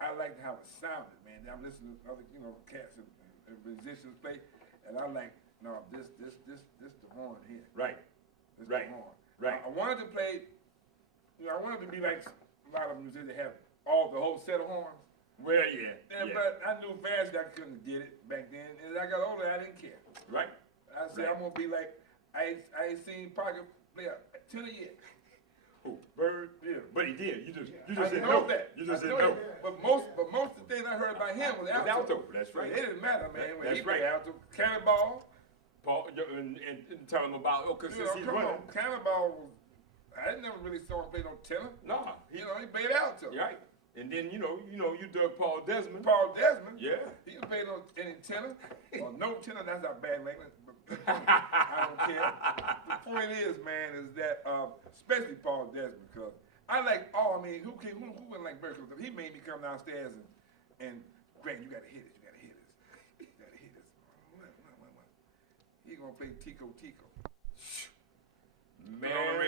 I liked how it sounded, man. I'm listening to other, cats and musicians play, and I'm like, no, this the horn here. Right. This Right. the horn. Right. I wanted to play, I wanted to be like a lot of musicians that have the whole set of horns. Well, yeah. But I knew fast I couldn't get it back then, and as I got older, I didn't care. Right. I said, I'm gonna be like, I ain't seen Parker play a tenor yet. Oh, Bird? Yeah. But he did. You just I said know no. that. You just I said know no. that. But most of the things I heard about him was alto. That's right. It didn't matter, man. When That's he played right. alto, Cannonball. Paul, and tell him about, because since he's come running. on, Cannonball was, I never really saw him play no tenor. Nah. He played alto. Right. And then, you dug Paul Desmond. Paul Desmond. Yeah. He didn't play no any tenor. Or no tenor, that's not bad language. I don't care. The point is, man, is that, especially Paul Desmond, because I like who wouldn't like Berkeley? He made me come downstairs and Greg, you gotta hit it, you gotta hit this. You gotta hit this. What? He gonna play Tico. Man. On the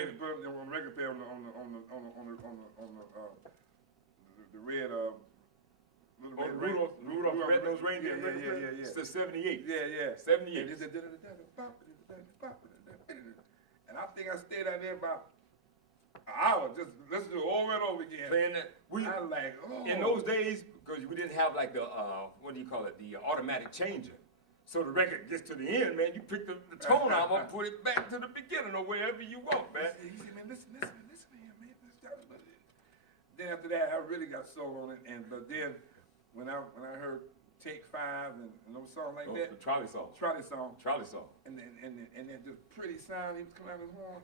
record player on the red Rudolph Red-Nosed Reindeer. Yeah. It's the 78. Yeah. 78. And I think I stayed out there about an hour, just listening to it over and over again. Playing that. I'm like, oh. In those days, because we didn't have like the, what do you call it, the automatic changer. So the record gets to the end, man, you pick the tone out and put it back to the beginning or wherever you want, man. He said, man, listen to him, man. Then after that, I really got sold on it. But then when I heard Take 5 and those songs like that. The trolley song. And then just pretty sound he was coming out of his horn.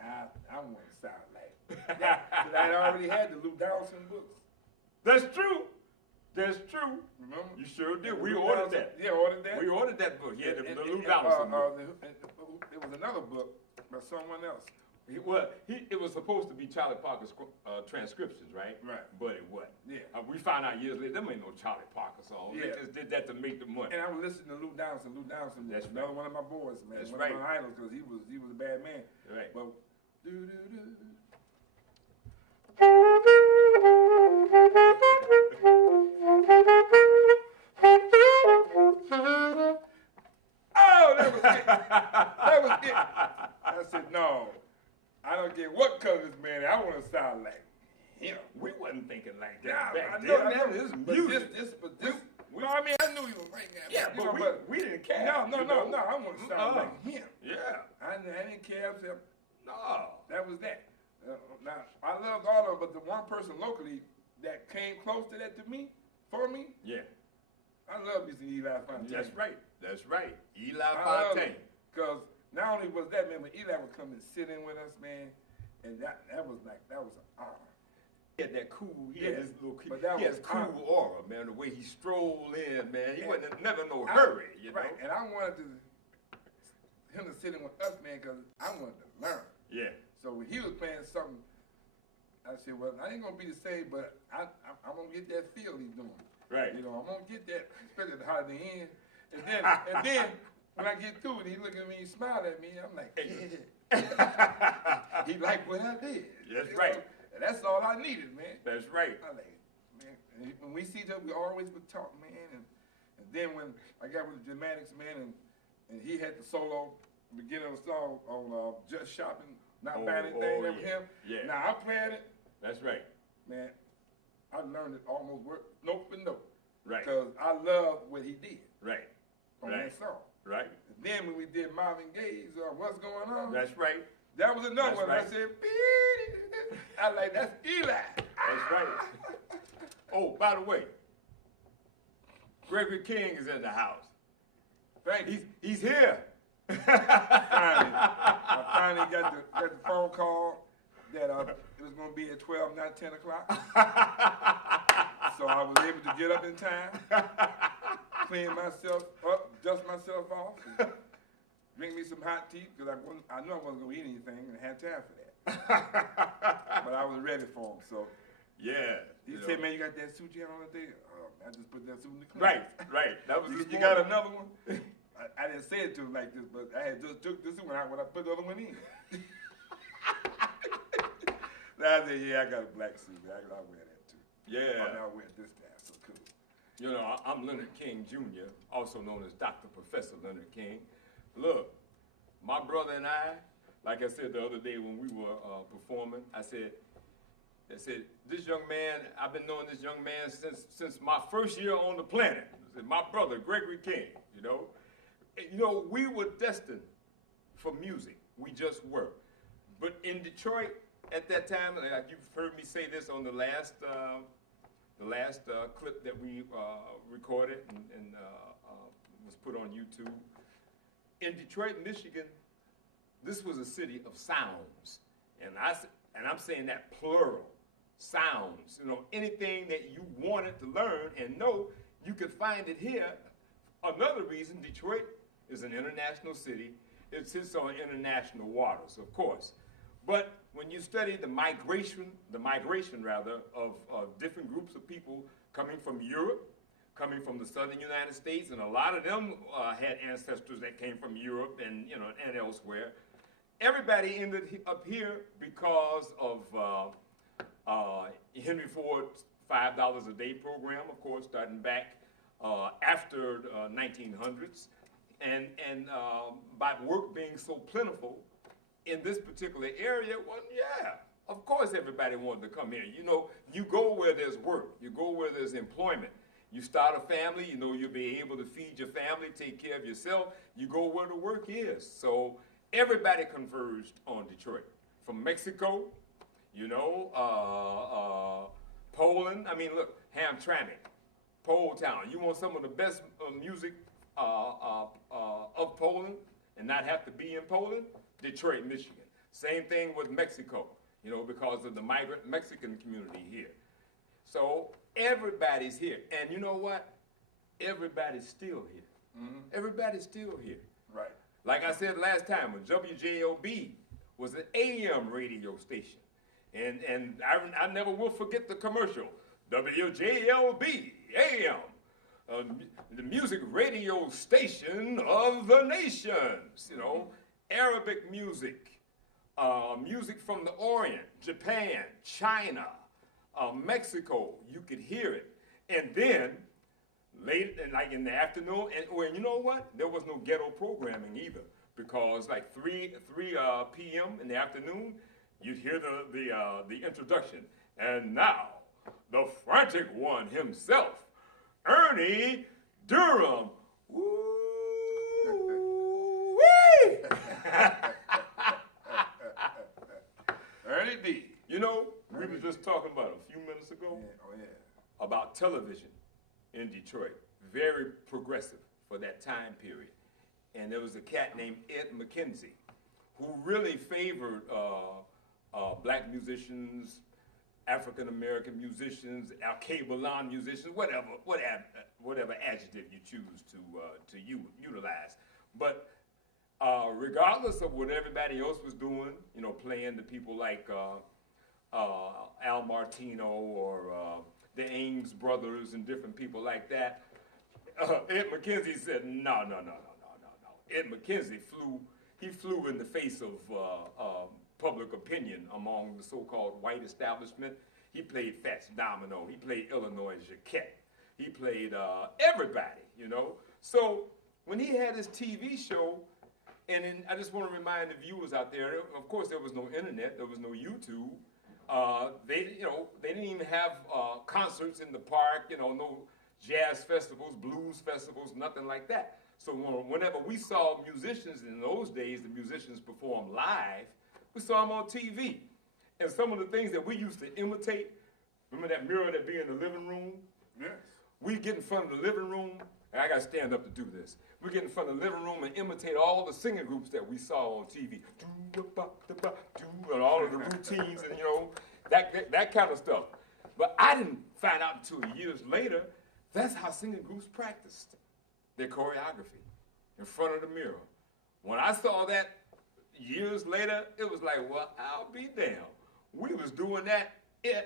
I want to sound like that. Because I already had the Lou Dawson books. That's true. Remember? You sure did. We ordered that. Yeah, ordered that. We ordered that book. Yeah, the Lou Dawson book. There was another book by someone else. It was supposed to be Charlie Parker's transcriptions, right? Right. But it wasn't. Yeah. We found out years later, them ain't no Charlie Parker song. Yeah. They just did that to make the money. And I was listening to Lou Dawson. That's another one of my boys, man. That's one right. of my idols, because he was a bad man. Right. But oh, that was it. I said, no, I don't care what color this man is. I want to sound like him. We wasn't thinking like that back I then. know. This But music. this, no, I mean, I knew he was right now. Yeah, but we didn't care. No, I want to sound like him. Yeah. I didn't care. I said, No. that was that. Now, I loved all of them, but the one person locally that came close to that for me, Yeah. I love me some Eli Fontaine. That's right. Eli Fontaine. Because not only was that, man, but Eli would come and sit in with us, man, and that was an honor. He had that cool, he had was cool aura, man, the way he strolled in, man. He wasn't never no hurry, you know? Right, and I wanted him to sit in with us, man, because I wanted to learn. Yeah. So when he was playing something, I said, well, I ain't going to be the same, but I'm going to get that feel he's doing. Right. I'm going to get that, especially at the hard end. And then when I get through it, he look at me, he smile at me, I'm like, yeah. He liked what I did. That's right. And that's all I needed, man. That's right. I like, man, and when we see each other, we always would talk, man. And then when I got with the Dramatics, man, and he had the solo beginning of the song on Just Shopping, Not Buying Anything, that was him. Yeah. Now, I'm playing it. That's right. Man, I learned it almost note for note. Right. Because I love what he did. Right. On that song. Right. And then when we did Marvin Gaye's What's Going On. That's right. That was another one. Right. I said, I like, that's Eli. That's right. Oh, by the way, Gregory King is in the house. Thank you. He's here. I finally got the phone call that it was going to be at 12, not 10 o'clock. So I was able to get up in time, clean myself up, dust myself off, and drink me some hot tea, because I knew I wasn't going to eat anything and had time for that. But I was ready for him, so. Yeah. He said, man, you got that suit you had on today? I just put that suit in the clean. Right. That was you got another one? I didn't say it to him like this, but I had just took this one out when I put the other one in. I said, yeah, I got a black suit. I wear that too. Yeah. I never went this time, so cool. You know, I'm Leonard King Jr., also known as Dr. Professor Leonard King. Look, my brother and I, like I said the other day when we were performing, I said, this young man, I've been knowing this young man since my first year on the planet. I said, my brother, Gregory King, you know. You know, we were destined for music. We just were. But in Detroit at that time, like you've heard me say this on the last clip that we recorded and was put on YouTube. In Detroit, Michigan, this was a city of sounds, and I'm saying that plural, sounds. You know, anything that you wanted to learn and know, you could find it here. Another reason, Detroit is an international city. It sits on international waters, of course. But when you study the migration of different groups of people coming from Europe, coming from the southern United States, and a lot of them had ancestors that came from Europe and, you know, and elsewhere. Everybody ended up here because of Henry Ford's $5 a day program, of course, starting back after the 1900s. And by work being so plentiful in this particular area, well, yeah, of course everybody wanted to come here. You know, you go where there's work. You go where there's employment. You start a family, you know, you'll be able to feed your family, take care of yourself. You go where the work is. So everybody converged on Detroit. From Mexico, you know, Poland. I mean, look, Hamtramck, Pole Town. You want some of the best music of Poland and not have to be in Poland? Detroit, Michigan. Same thing with Mexico, you know, because of the migrant Mexican community here. So everybody's here. And you know what? Everybody's still here. Mm-hmm. Everybody's still here. Right. Like I said last time, when WJLB was an AM radio station. And I never will forget the commercial. WJLB, AM. The music radio station of the nations, you know, Arabic music, music from the Orient, Japan, China, Mexico, you could hear it. And then, late, like in the afternoon, and you know what? There was no ghetto programming either, because like 3 p.m. in the afternoon, you'd hear the introduction. And now, the frantic one himself, Ernie Durham. Woo-wee! Ernie D. You know, we were just talking about a few minutes ago about television in Detroit. Very progressive for that time period. And there was a cat named Ed McKenzie who really favored black musicians, African-American musicians, Al-Kabalan musicians, whatever adjective you choose to utilize. But regardless of what everybody else was doing, you know, playing the people like Al Martino or the Ames brothers and different people like that, Ed McKenzie said, no. Ed McKenzie flew in the face of public opinion among the so-called white establishment. He played Fats Domino. He played Illinois Jacquette. He played everybody, you know. So when he had his TV show, and then I just want to remind the viewers out there, of course there was no internet, there was no YouTube. They didn't even have concerts in the park, you know, no jazz festivals, blues festivals, nothing like that. So whenever we saw musicians in those days, the musicians perform live, we saw them on TV. And some of the things that we used to imitate, remember that mirror that be in the living room? Yes. We get in front of the living room, and I got to stand up to do this. We get in front of the living room and imitate all the singing groups that we saw on TV. And all of the routines and, you know, that kind of stuff. But I didn't find out until years later, that's how singing groups practiced their choreography in front of the mirror. When I saw that years later, it was like, well, I'll be damned. We was doing that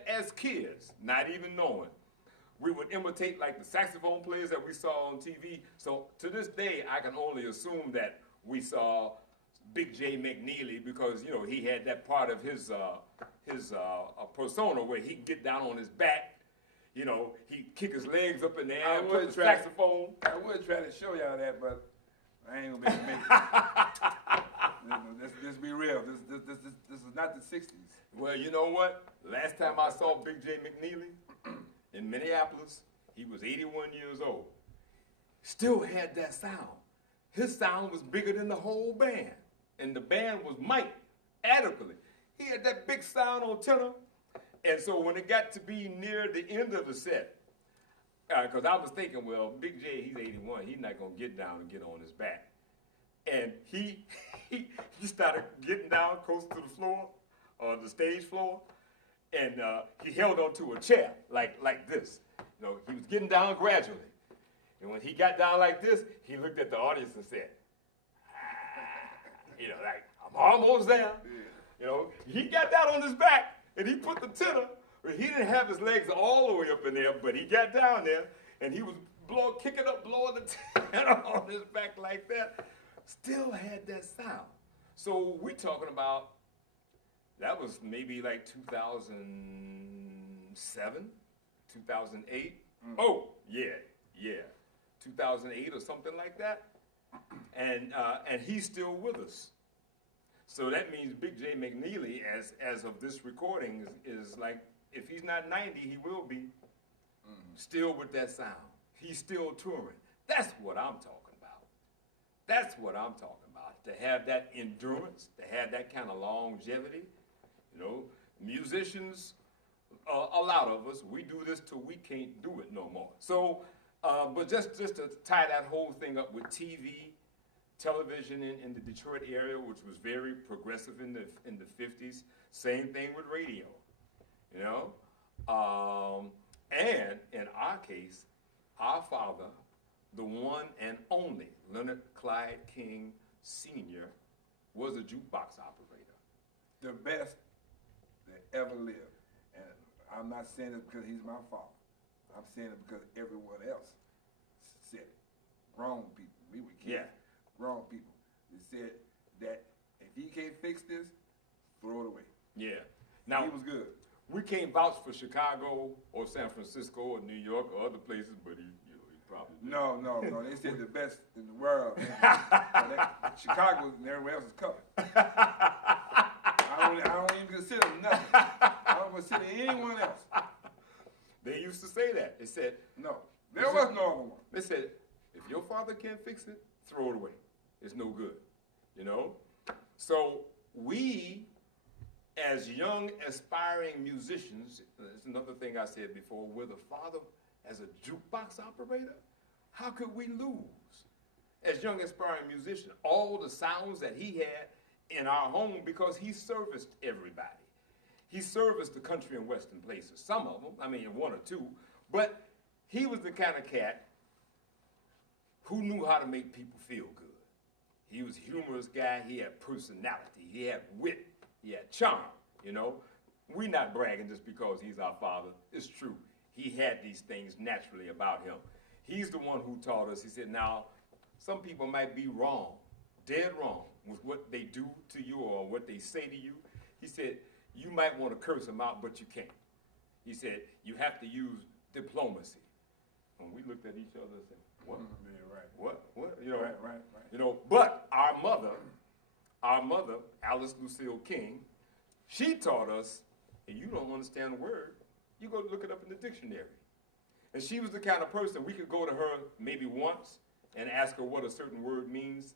as kids, not even knowing. We would imitate like the saxophone players that we saw on TV. So to this day, I can only assume that we saw Big J McNeely because, you know, he had that part of his persona where he could get down on his back You know, he'd kick his legs up in the air and put the saxophone. I would try to show y'all that, but I ain't gonna be able to make it. Let's be real. This is not the 60s. Well, you know what? Last time I saw Big J McNeely in Minneapolis, he was 81 years old. Still had that sound. His sound was bigger than the whole band. And the band was mic'd adequately. He had that big sound on tenor. And so when it got to be near the end of the set, because I was thinking, well, Big J, he's 81. He's not going to get down and get on his back. And he started getting down close to the floor, or the stage floor, and he held onto a chair like this. You know, he was getting down gradually. And when he got down like this, he looked at the audience and said, you know, like, I'm almost there. You know, he got down on his back. And he put the tenor, but he didn't have his legs all the way up in there, but he got down there, and he was kicking up, blowing the tenor on his back like that. Still had that sound. So we're talking about, that was maybe like 2007, 2008. Oh, yeah, 2008 or something like that. And he's still with us. So that means Big J McNeely, as of this recording, is like, if he's not 90, he will be still with that sound. He's still touring. That's what I'm talking about. That's what I'm talking about. To have that endurance, to have that kind of longevity. You know, musicians, a lot of us, we do this till we can't do it no more. So, but just to tie that whole thing up with television in the Detroit area, which was very progressive in the 50s. Same thing with radio, you know. And in our case, our father, the one and only Leonard Clyde King Sr., was a jukebox operator. The best that ever lived. And I'm not saying it because he's my father. I'm saying it because everyone else said it. Grown people. We were kids. Yeah. Grown people. They said that if he can't fix this, throw it away. Yeah. Now, he was good. We can't vouch for Chicago or San Francisco or New York or other places, but he probably did. No. They said the best in the world. Chicago and everywhere else is covered. I don't even consider nothing. I don't consider anyone else. They used to say that. They said, no, there was no other one. They said, if your father can't fix it, throw it away. It's no good, you know? So we, as young, aspiring musicians, that's another thing I said before, with a father as a jukebox operator, how could we lose? As young, aspiring musicians, all the sounds that he had in our home, because he serviced everybody. He serviced the country and western places, some of them, I mean, one or two, but he was the kind of cat who knew how to make people feel good. He was a humorous guy. He had personality. He had wit. He had charm, you know. We're not bragging just because he's our father. It's true. He had these things naturally about him. He's the one who taught us. He said, now, some people might be wrong, dead wrong, with what they do to you or what they say to you. He said, you might want to curse them out, but you can't. He said, you have to use diplomacy. And we looked at each other and said, what? Yeah, right. What? You know, right. You know, but our mother, Alice Lucille King, she taught us, and you don't understand the word, you go look it up in the dictionary. And she was the kind of person, we could go to her maybe once and ask her what a certain word means,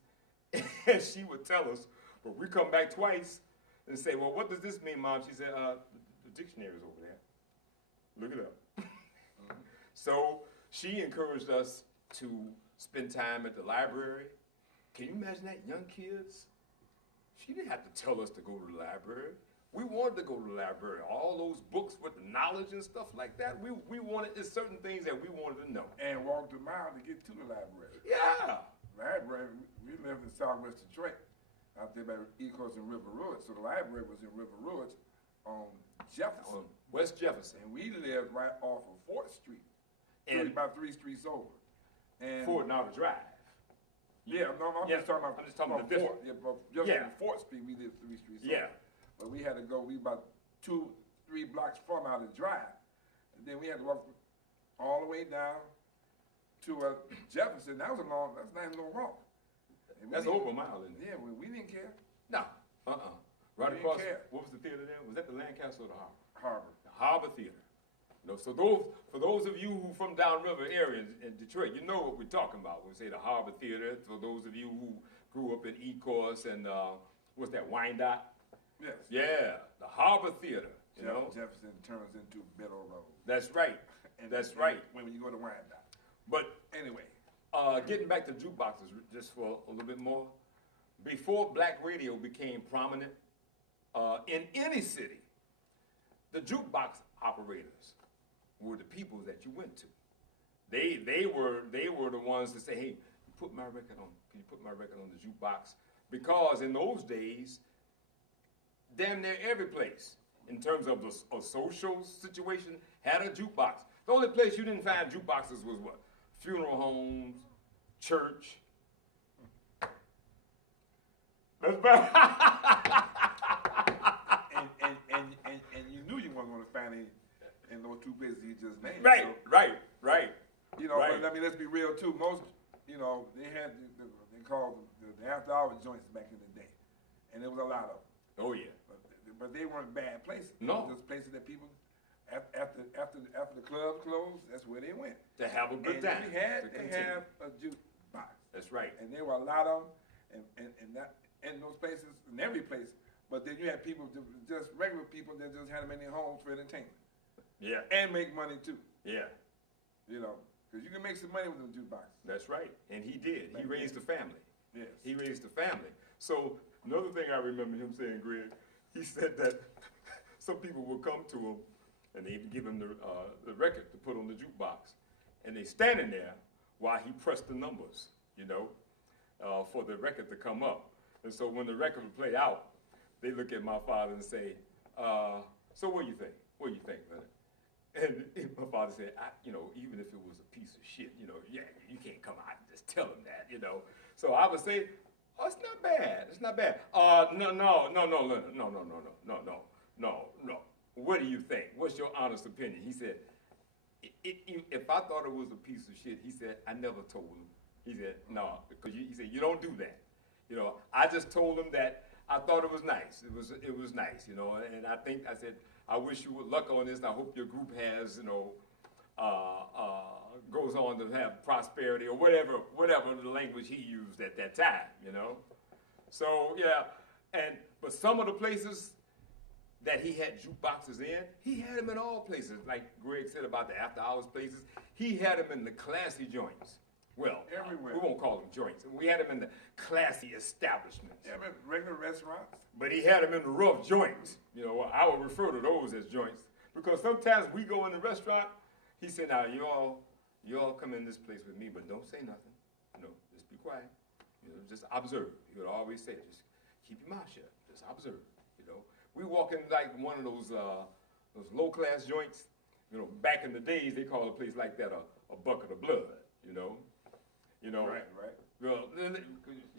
and she would tell us, but we come back twice and say, well, what does this mean, Mom? She said, the dictionary's over there. Look it up. So she encouraged us to spend time at the library. Can you imagine that? Young kids? She didn't have to tell us to go to the library. We wanted to go to the library. All those books with the knowledge and stuff like that. We wanted, there's certain things that we wanted to know. And walked a mile to get to the library. Yeah. Library, we lived in Southwest Detroit, out there by Ecorse and River Road. So the library was in River Road on Jefferson. On West Jefferson. And we lived right off of 4th Street. And about 3 streets over. And Fort Narva Drive. Yeah, no, I'm just talking about. I'm just talking about the different. Just on 4th Street, we lived 3 streets over. Yeah. But we had to go, we about 2-3 blocks from out of the drive. And then we had to walk all the way down to Jefferson. That's not even no walk. That's over a mile, isn't it? Yeah, we didn't care. No, Right We across, didn't care. what was the theater there? Was that the Lancaster or the Harbor? Harbor. The Harbor Theater. You know, so for those of you who from downriver area in Detroit, you know what we're talking about when we say the Harbor Theater. For those of you who grew up in Ecorse and what's that, Wyandotte? Yes. Yeah, the Harbor Theater. You know, Jefferson turns into Biddle Road. that's right. That's right. When you go to Wyandotte. But anyway, getting back to jukeboxes just for a little bit more. Before black radio became prominent in any city, the jukebox operators were the people that you went to. They were the ones to say, hey, put my record on. Can you put my record on the jukebox? Because in those days, damn near every place, in terms of a social situation, had a jukebox. The only place you didn't find jukeboxes was what? Funeral homes, church. That's bad. and you knew you weren't going to find it in those two places you just named. Right, so, right. You know, right. but I mean, let's be real too. Most, you know, they had they called the after hours joints back in the day, and there was a lot of them. Oh yeah. But they weren't bad places. No. Just places that people, after the clubs closed, that's where they went. To have a good time. They have a jukebox. That's right. And there were a lot of them, and that in those places, in every place. But then you had people, just regular people that just had them in their homes for entertainment. Yeah. And make money too. Yeah. You know, because you can make some money with a jukebox. That's right. And he did. He raised a family. Yes. He raised a family. So another thing I remember him saying, Greg, he said that some people would come to him and they'd give him the record to put on the jukebox. And they standing there while he pressed the numbers, you know, for the record to come up. And so when the record would play out, they look at my father and say, so what do you think? What do you think, Leonard? And my father said, you know, even if it was a piece of shit, you know, yeah, you can't come out and just tell him that, you know. So I would say, oh, it's not bad. It's not bad. No, Leonard. No. What do you think? What's your honest opinion? He said, if I thought it was a piece of shit, he said, I never told him. He said, no, because he said, you don't do that. You know, I just told him that I thought it was nice. It was nice, you know, and I said, I wish you luck on this, and I hope your group has, you know, goes on to have prosperity or whatever the language he used at that time, you know. So yeah, but some of the places that he had jukeboxes in, he had them in all places. Like Greg said about the after hours places, he had them in the classy joints. Well, everywhere. We won't call them joints. We had them in the classy establishments. Yeah, regular restaurants. But he had them in the rough joints. You know, I would refer to those as joints because sometimes we go in the restaurant. He said, "Now you all come in this place with me, but don't say nothing. You know, just be quiet. You know, just observe." He would always say, "Just keep your mouth shut. Just observe." You know, we walk in like one of those low class joints. You know, back in the days they called a place like that a bucket of blood. You know. Right. Well,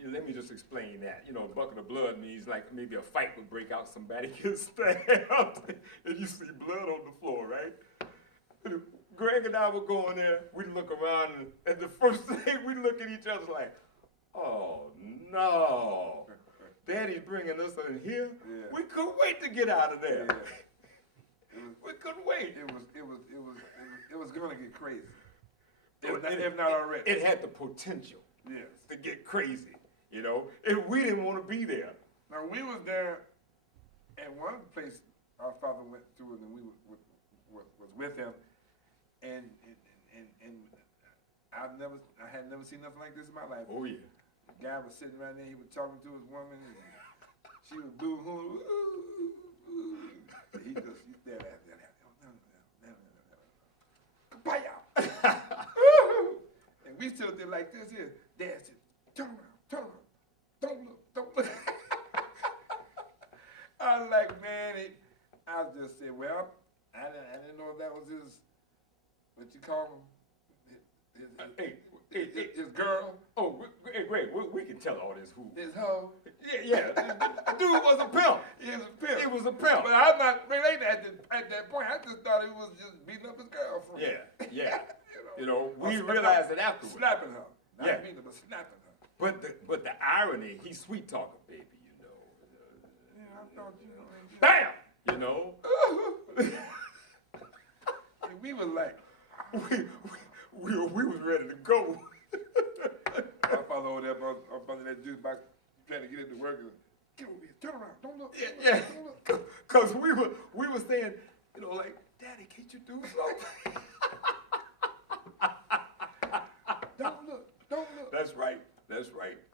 let me just explain that. You know, a bucket of blood means like maybe a fight would break out, somebody gets stabbed, and you see blood on the floor, right? Greg and I would go in there, we'd look around, and the first thing we look at each other like, oh no, Daddy's bringing us in here. Yeah. We couldn't wait to get out of there. Yeah. We couldn't wait. It was going to get crazy. If not already. It had the potential to get crazy, you know, and we didn't want to be there. Now, we was there at one place our father went through, and we was with him, and I had never seen nothing like this in my life. Oh, yeah. The guy was sitting right there, he was talking to his woman, and she was boo-hoo, he stared at that. And we still did like this here. Dad said, turn around, don't look. I was like, man, I just said, well, I didn't know if that was his, what you call him, his girl. Oh, hey, Greg, we can tell all this. Who? His hoe. Yeah. The dude was a pimp. He was a pimp. He was a pimp. But I'm not relating at that point. I just thought he was just beating up his girlfriend. Yeah. We realized it afterwards. Slapping her. Not beating her, but slapping her. But the irony, he's sweet talking, baby, Yeah, I thought, Bam! And we was like, we was ready to go. my father over there up under that juice box trying to get it to work. Get over here, turn around, don't look. Yeah. Don't look. Because we were saying, like, Daddy, can't you do something? Don't look. That's right.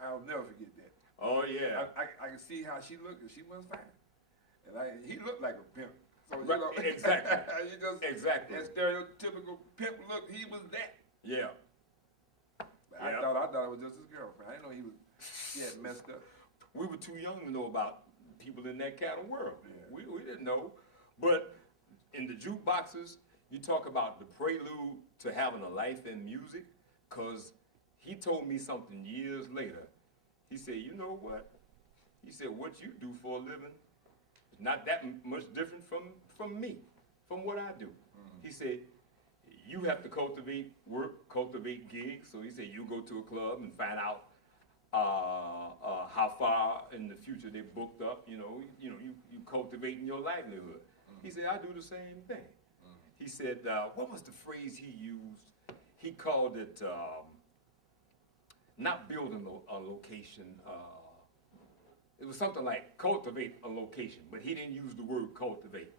I'll never forget that. Oh, yeah. I can see how she looked, and she was fine. And he looked like a pimp. So, Exactly. Exactly. That stereotypical pimp look, he was that. Yeah. But I thought it was just his girlfriend. I didn't know he had messed up. We were too young to know about people in that kind of world. Yeah. We didn't know. But in the jukeboxes, you talk about the prelude to having a life in music, because he told me something years later. He said, you know what? He said, what you do for a living is not that much different from me, from what I do. Mm-hmm. He said, you have to cultivate work, cultivate gigs. So he said, you go to a club and find out how far in the future they booked up. You cultivating your livelihood. Mm-hmm. He said, I do the same thing. Mm-hmm. He said, what was the phrase he used? He called it not building a location. It was something like cultivate a location, but he didn't use the word cultivate.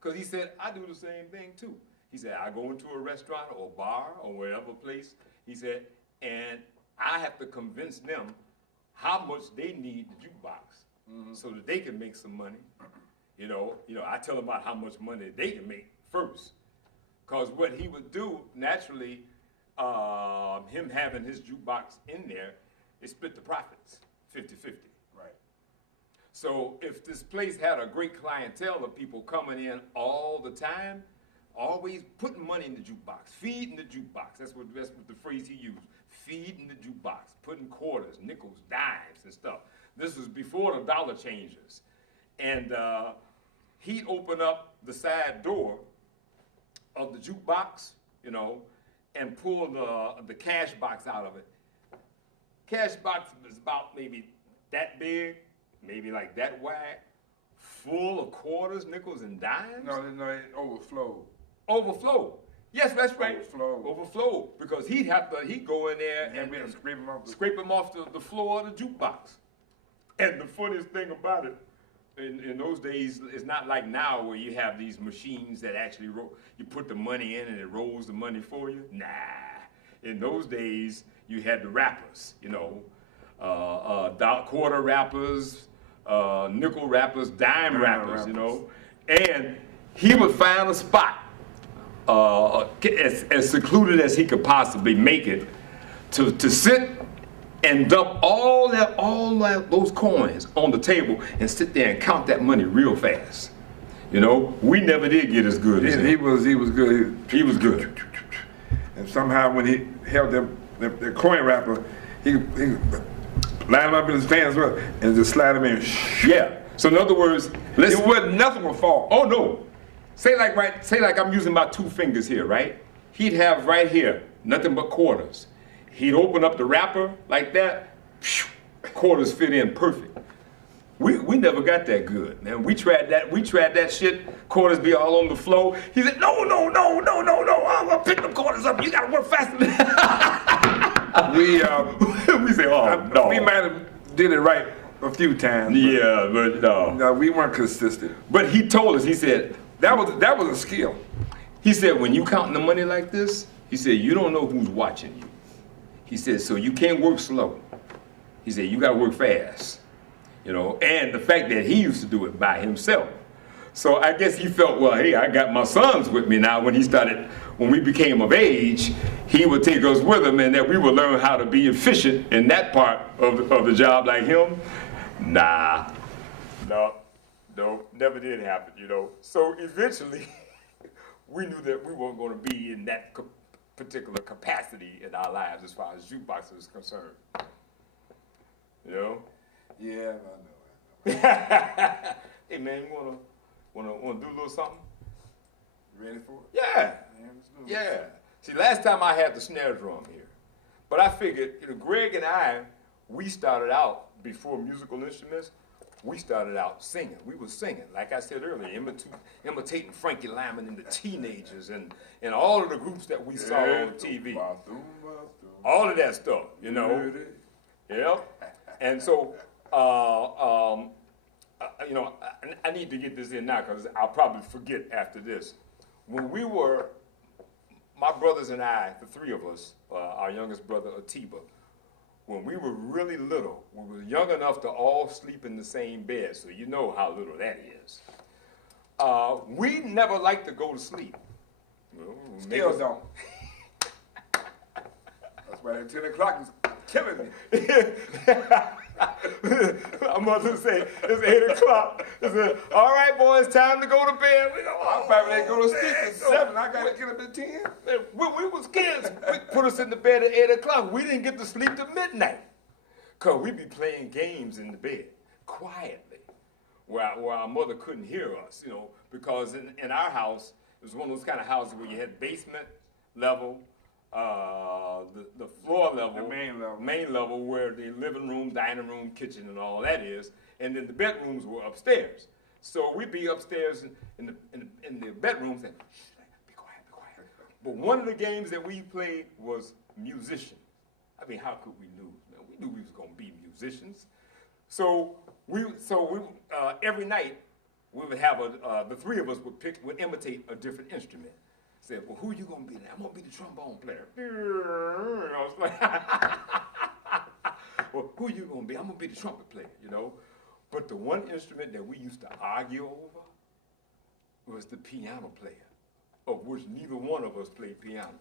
Because he said, I do the same thing too. He said, I go into a restaurant or bar or wherever place, he said, and I have to convince them how much they need the jukebox so that they can make some money. I tell them about how much money they can make first. Because what he would do, naturally, him having his jukebox in there, is split the profits, 50-50. Right. So if this place had a great clientele of people coming in all the time, always putting money in the jukebox, feeding the jukebox. That's what the phrase he used, feeding the jukebox, putting quarters, nickels, dimes, and stuff. This was before the dollar changers. And he'd open up the side door of the jukebox, and pull the cash box out of it. Cash box is about maybe that big, maybe like that wide, full of quarters, nickels, and dimes. No, it overflowed. Overflow. Yes, that's right. Overflow. Because he'd go in there and scrape them off the floor of the jukebox. And the funniest thing about it, in those days, it's not like now where you have these machines that actually you put the money in and it rolls the money for you. Nah. In those days, you had the wrappers, quarter wrappers, nickel wrappers, dime wrappers, And he would find a spot as secluded as he could possibly make it to sit and dump all those coins on the table and sit there and count that money real fast. We never did get as good as him. He was good. He was good. And somehow when he held the coin wrapper, he lined him up in his pants and just slide him in. Yeah. So in other words, nothing would fall. Oh no. Say like I'm using my two fingers here, right? He'd have right here nothing but quarters. He'd open up the wrapper like that, quarters fit in perfect. We never got that good, man. We tried that shit, quarters be all on the floor. He said, no, I'm gonna pick the quarters up. You gotta work faster than that. We say, oh, no. We might have did it right a few times. Yeah, but no. No, we weren't consistent. But he told us, he said, that was a skill. He said, when you counting the money like this, he said, you don't know who's watching you. He said, so you can't work slow. He said, you gotta work fast. And the fact that he used to do it by himself. So I guess he felt, well, hey, I got my sons with me now. When we became of age, he would take us with him and that we would learn how to be efficient in that part of the job like him. Nah, no, never did happen, So eventually, we knew that we weren't gonna be in that particular capacity in our lives as far as jukebox is concerned. You know? Yeah, I know. Hey man, you wanna do a little something? Ready for it? Yeah. Yeah. See, last time I had the snare drum here, but I figured, Greg and I, we started out before musical instruments. We started out singing. We were singing, like I said earlier, imitating Frankie Lyman and the Teenagers and all of the groups that we saw on TV. All of that stuff, Yeah. And so, I need to get this in now because I'll probably forget after this. When we were, my brothers and I, the three of us, our youngest brother, Atiba, when we were really little, we were young enough to all sleep in the same bed, so you know how little that is. We never liked to go to sleep. Still don't. That's why that 10 o'clock is killing me. My mother say, it's 8 o'clock. I said, all right, boys, time to go to bed. We go, I probably ain't go to sleep at 7. I got to get up at 10. We was kids. We put us in the bed at 8 o'clock. We didn't get to sleep till midnight. Because we be playing games in the bed, quietly, where our mother couldn't hear us, because in our house, it was one of those kind of houses where you had basement level, the floor level, the main level where the living room, dining room, kitchen, and all that is, and then the bedrooms were upstairs. So we'd be upstairs in the bedrooms and be quiet, be quiet. But one of the games that we played was musician. I mean, how could we lose? Man, we knew we was gonna be musicians. So we every night we would have the three of us would imitate a different instrument. Said, well, who are you going to be? I'm going to be the trombone player. I was like, well, who are you going to be? I'm going to be the trumpet player, But the one instrument that we used to argue over was the piano player, of which neither one of us played piano.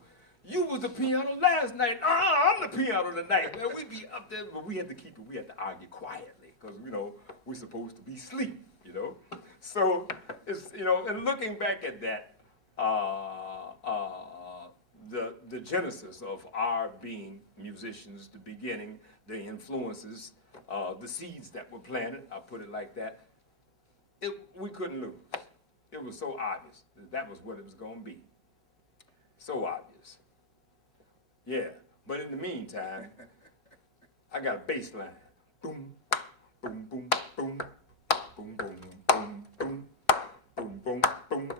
You was the piano last night. I'm the piano tonight. Man, we'd be up there, but we had to keep it. We had to argue quietly because, we're supposed to be asleep, So, it's, and looking back at that, the genesis of our being musicians, the beginning, the influences, the seeds that were planted, I'll put it like that, we couldn't lose. It was so obvious that was what it was going to be. So obvious. Yeah, but in the meantime, I got a bass line. Boom, boom, boom, boom, boom, boom, boom, boom, boom, boom, boom.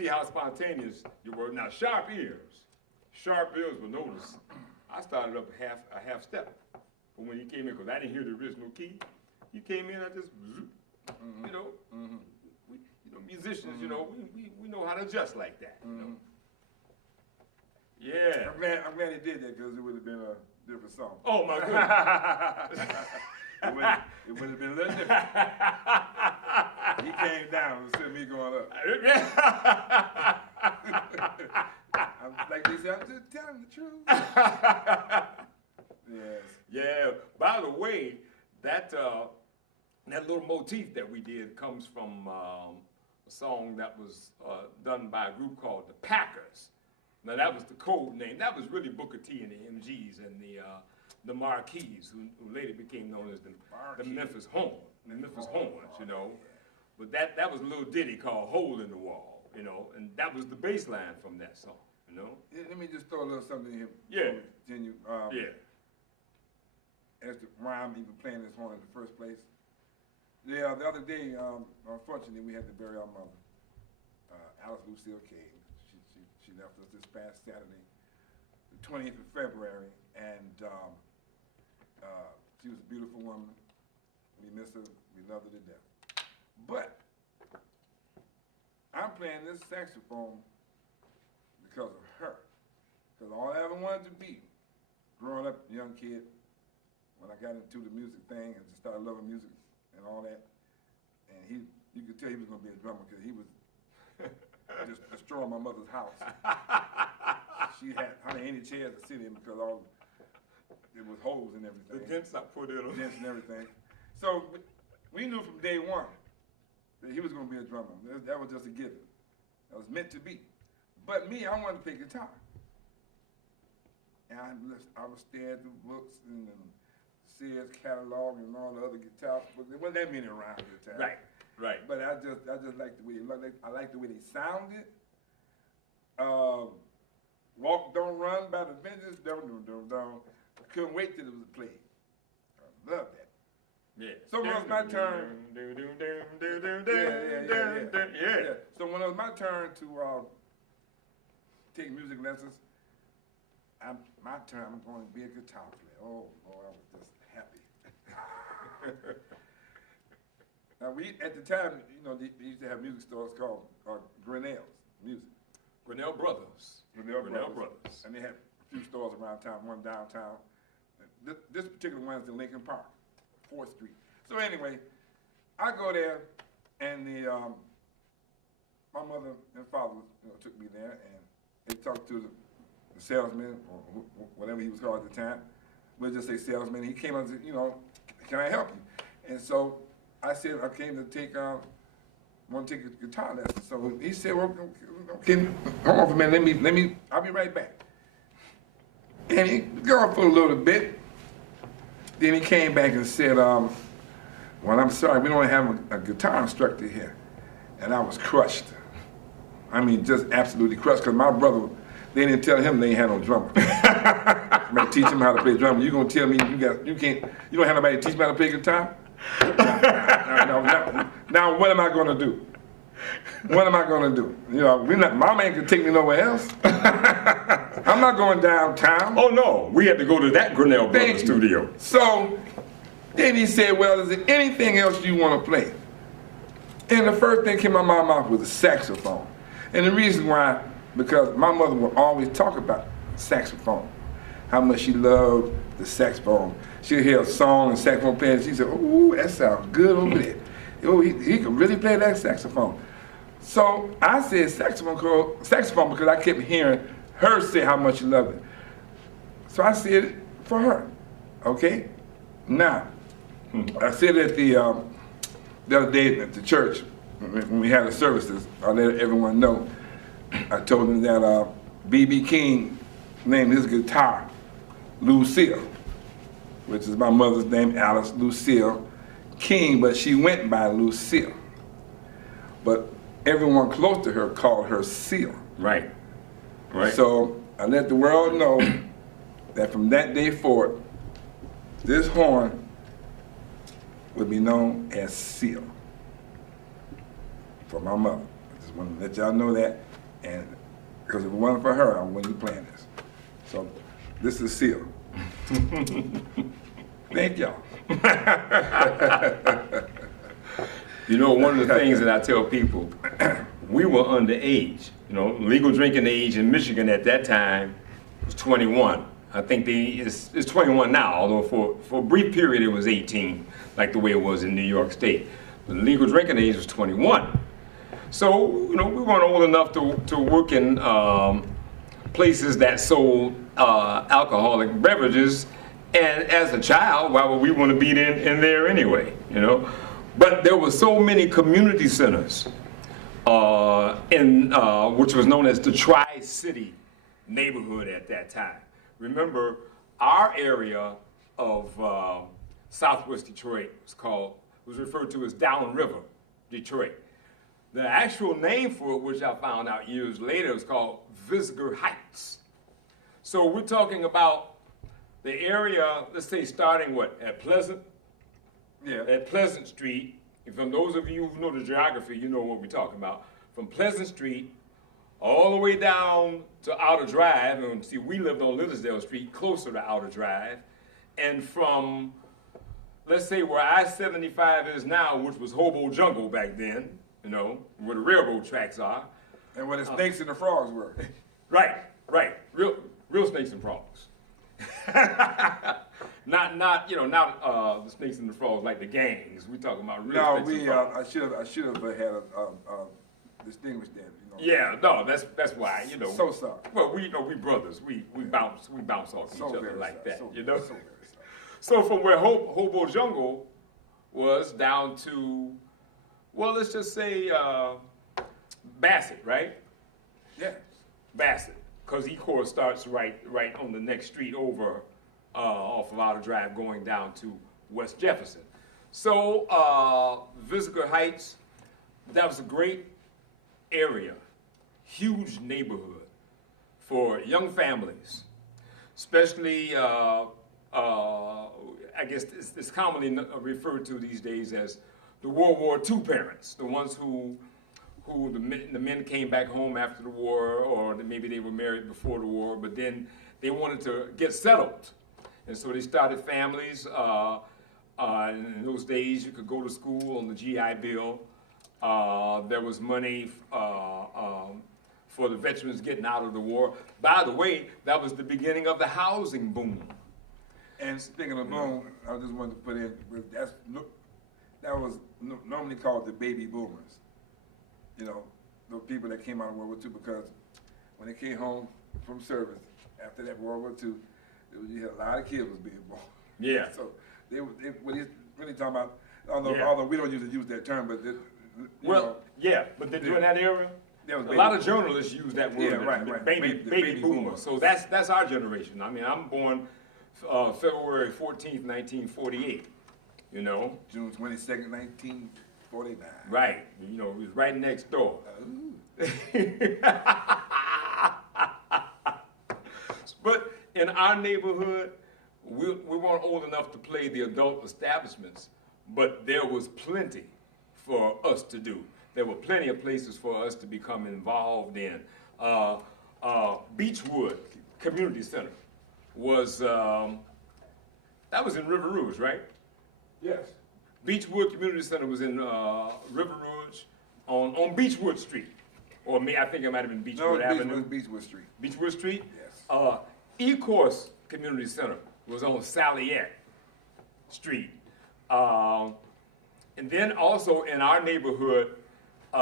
see how spontaneous you were. Now, sharp ears will notice. I started up a half step from when he came in, because I didn't hear the original key. He came in, I just, you know, musicians, you know, we know how to adjust like that, you know. Yeah. I'm glad he did that, because it would have been a different song. Oh my goodness. it would have been a little different. He came down instead of me going up. Like they said, I'm just telling the truth. Yes. Yeah. By the way, that little motif that we did comes from a song that was done by a group called the Packers. Now that was the code name. That was really Booker T and the MGs and the Marquis, who later became known as the Memphis Horns, you know. But that was a little ditty called "Hole in the Wall," you know, and that was the bass line from that song, you know. Let me just throw a little something in here. Yeah. Continue. Yeah. As to why I'm even playing this horn in the first place. Yeah, the other day, unfortunately, we had to bury our mother, Alice Lucille King. She left us this past Saturday, the 20th of February, and she was a beautiful woman. We miss her. We love her to death. But I'm playing this saxophone because of her. Because all I ever wanted to be, growing up, young kid, when I got into the music thing and just started loving music and all that, and you could tell he was going to be a drummer, because he was just destroying my mother's house. She had hardly any chairs to sit in, because it was holes and everything. The dents I put in them. Dents and everything. So we knew from day one that he was going to be a drummer. That was just a given. That was meant to be. But me, I wanted to play guitar. And I was staring through books and Sears catalog and all the other guitar books. There wasn't that many around at the time. Right. But I just liked the way I liked the way they sounded. Walk Don't Run by the Vengeance. I couldn't wait till it was played. I love that. Yeah. So when it was my turn. Yeah. So when it was my turn to take music lessons, I'm going to be a guitar player. Oh, boy, I was just happy. Now, at the time, you know, they used to have music stores called Grinnell's Music. Grinnell Brothers. Grinnell Brothers. And they had a few stores around town, one downtown. This particular one is in Lincoln Park, 4th Street. So anyway, I go there, and my mother and father took me there, and they talked to the salesman, or whatever he was called at the time. We'll just say salesman. He came up and said, you know, can I help you? And so I said, I came to want to take a guitar lesson. So he said, well, okay, hold on for a minute, let me, I'll be right back. And he go for a little bit. Then he came back and said, well, I'm sorry, we don't have a guitar instructor here. And I was crushed. I mean, just absolutely crushed, because my brother, they didn't tell him they ain't had no drummer. I'm gonna teach him how to play drummer. You gonna tell me you don't have nobody to teach me how to play guitar? Now what am I gonna do? What am I gonna do? You know, mama ain't gonna take me nowhere else. I'm not going downtown. Oh no, we had to go to that Grinnell Brothers studio. So then he said, well, is there anything else you want to play? And the first thing came out of my mouth was a saxophone. And the reason why, because my mother would always talk about saxophone, how much she loved the saxophone. She'd hear a song and saxophone playing, she said, ooh, that sounds good over there. Oh, he could really play that saxophone. So I said saxophone because I kept hearing her say how much she loved it. So I said it for her, okay? Now, I said at the other day at the church, when we had the services, I let everyone know, I told them that B.B. King named his guitar Lucille, which is my mother's name, Alice Lucille King, but she went by Lucille. But everyone close to her called her Seal. Right. So I let the world know that from that day forward, this horn would be known as Seal for my mother. Just want to let y'all know that, and because if it wasn't for her, I wouldn't be playing this. So this is Seal. Thank y'all. You know, one of the things that I tell people, we were underage. You know, legal drinking age in Michigan at that time was 21. I think it's 21 now, although for a brief period it was 18, like the way it was in New York State. The legal drinking age was 21. So, you know, we weren't old enough to work in places that sold alcoholic beverages. And as a child, why would we want to be in there anyway, you know? But there were so many community centers which was known as the Tri-City neighborhood at that time. Remember, our area of Southwest Detroit was referred to as Downriver Detroit. The actual name for it, which I found out years later, is called Visger Heights. So we're talking about the area, let's say starting at Pleasant? Yeah. At Pleasant Street. And from those of you who know the geography, you know what we're talking about. From Pleasant Street all the way down to Outer Drive, and see, we lived on Little'sdale Street, closer to Outer Drive, and from, let's say, where I-75 is now, which was Hobo Jungle back then, you know, where the railroad tracks are. And where the snakes and the frogs were. Right. Real snakes and frogs. not the snakes and the frogs like the gangs. We're talking about real snakes and frogs. I should have had distinguished that. Yeah, no, that's why, you know. So sorry. Well, we brothers. We bounce off each other like that, you know. So very sorry. So from where Hobo Jungle was down to, well, let's just say Bassett, right? Yeah. Bassett, because E-Corps starts right on the next street over off of Outer Drive going down to West Jefferson. So Visger Heights, that was a great area, huge neighborhood for young families, especially, I guess it's commonly referred to these days as the World War II parents, the ones who the men came back home after the war, or maybe they were married before the war, but then they wanted to get settled. And so they started families. In those days, you could go to school on the GI Bill. There was money for the veterans getting out of the war. By the way, that was the beginning of the housing boom. And speaking of boom, I just wanted to put in, that was normally called the baby boomers. You know, the people that came out of World War II, because when they came home from service after that World War II, you had a lot of kids was being born. Yeah. So when he's really talking about, although we don't usually use that term, but but during that era, a lot of journalists use that word, right. Baby boomer. So that's our generation. I mean, I'm born February 14th, 1948. You know, June 22nd, 1949. Right. You know, it was right next door. But in our neighborhood, we weren't old enough to play the adult establishments, but there was plenty for us to do. There were plenty of places for us to become involved in. Beechwood Community Center was, that was in River Rouge, right? Yes. Beechwood Community Center was in River Rouge on Beechwood Street. Or I think it might have been Beechwood Avenue. Beechwood Street. Beechwood Street? Yes. E-Corps Community Center was on Saliette Street. And then also in our neighborhood, in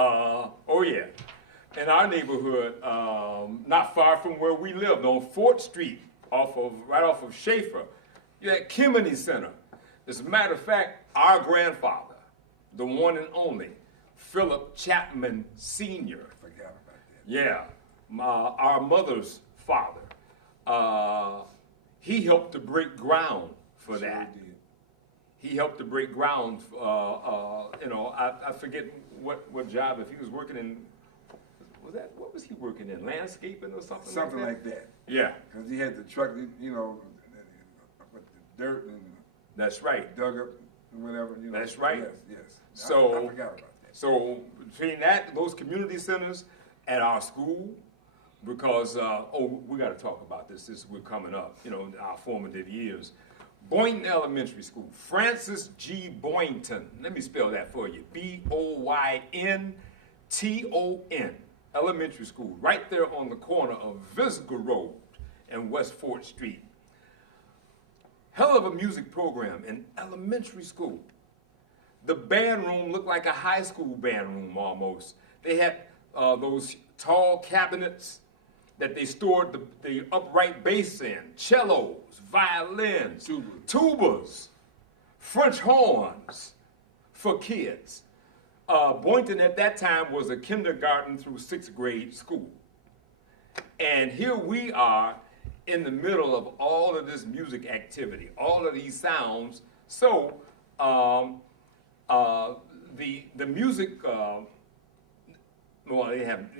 our neighborhood, not far from where we lived, on 4th Street, right off of Schaefer, you had Kimony Center. As a matter of fact, our grandfather, the one and only, Philip Chapman Sr. I forgot about that. Yeah, our mother's father. He helped to break ground for that. Did. He helped to break ground. I forget what job. If he was working in, what was he working in? Landscaping or something? Something like that. Yeah. Because he had the truck, you know, with the dirt and. That's right. Dug up and whatever. You know. That's right. Yes. So I forgot about that. So between that, those community centers at our school, because, we got to talk about this. We're coming up, our formative years. Boynton Elementary School, Francis G. Boynton. Let me spell that for you. Boynton Elementary School, right there on the corner of Visger Road and West 4th Street. Hell of a music program in elementary school. The band room looked like a high school band room almost. They had those tall cabinets that they stored the upright bass in, cellos, violins, tubas, French horns for kids. Boynton at that time was a kindergarten through 6th grade school. And here we are in the middle of all of this music activity, all of these sounds. So the music, they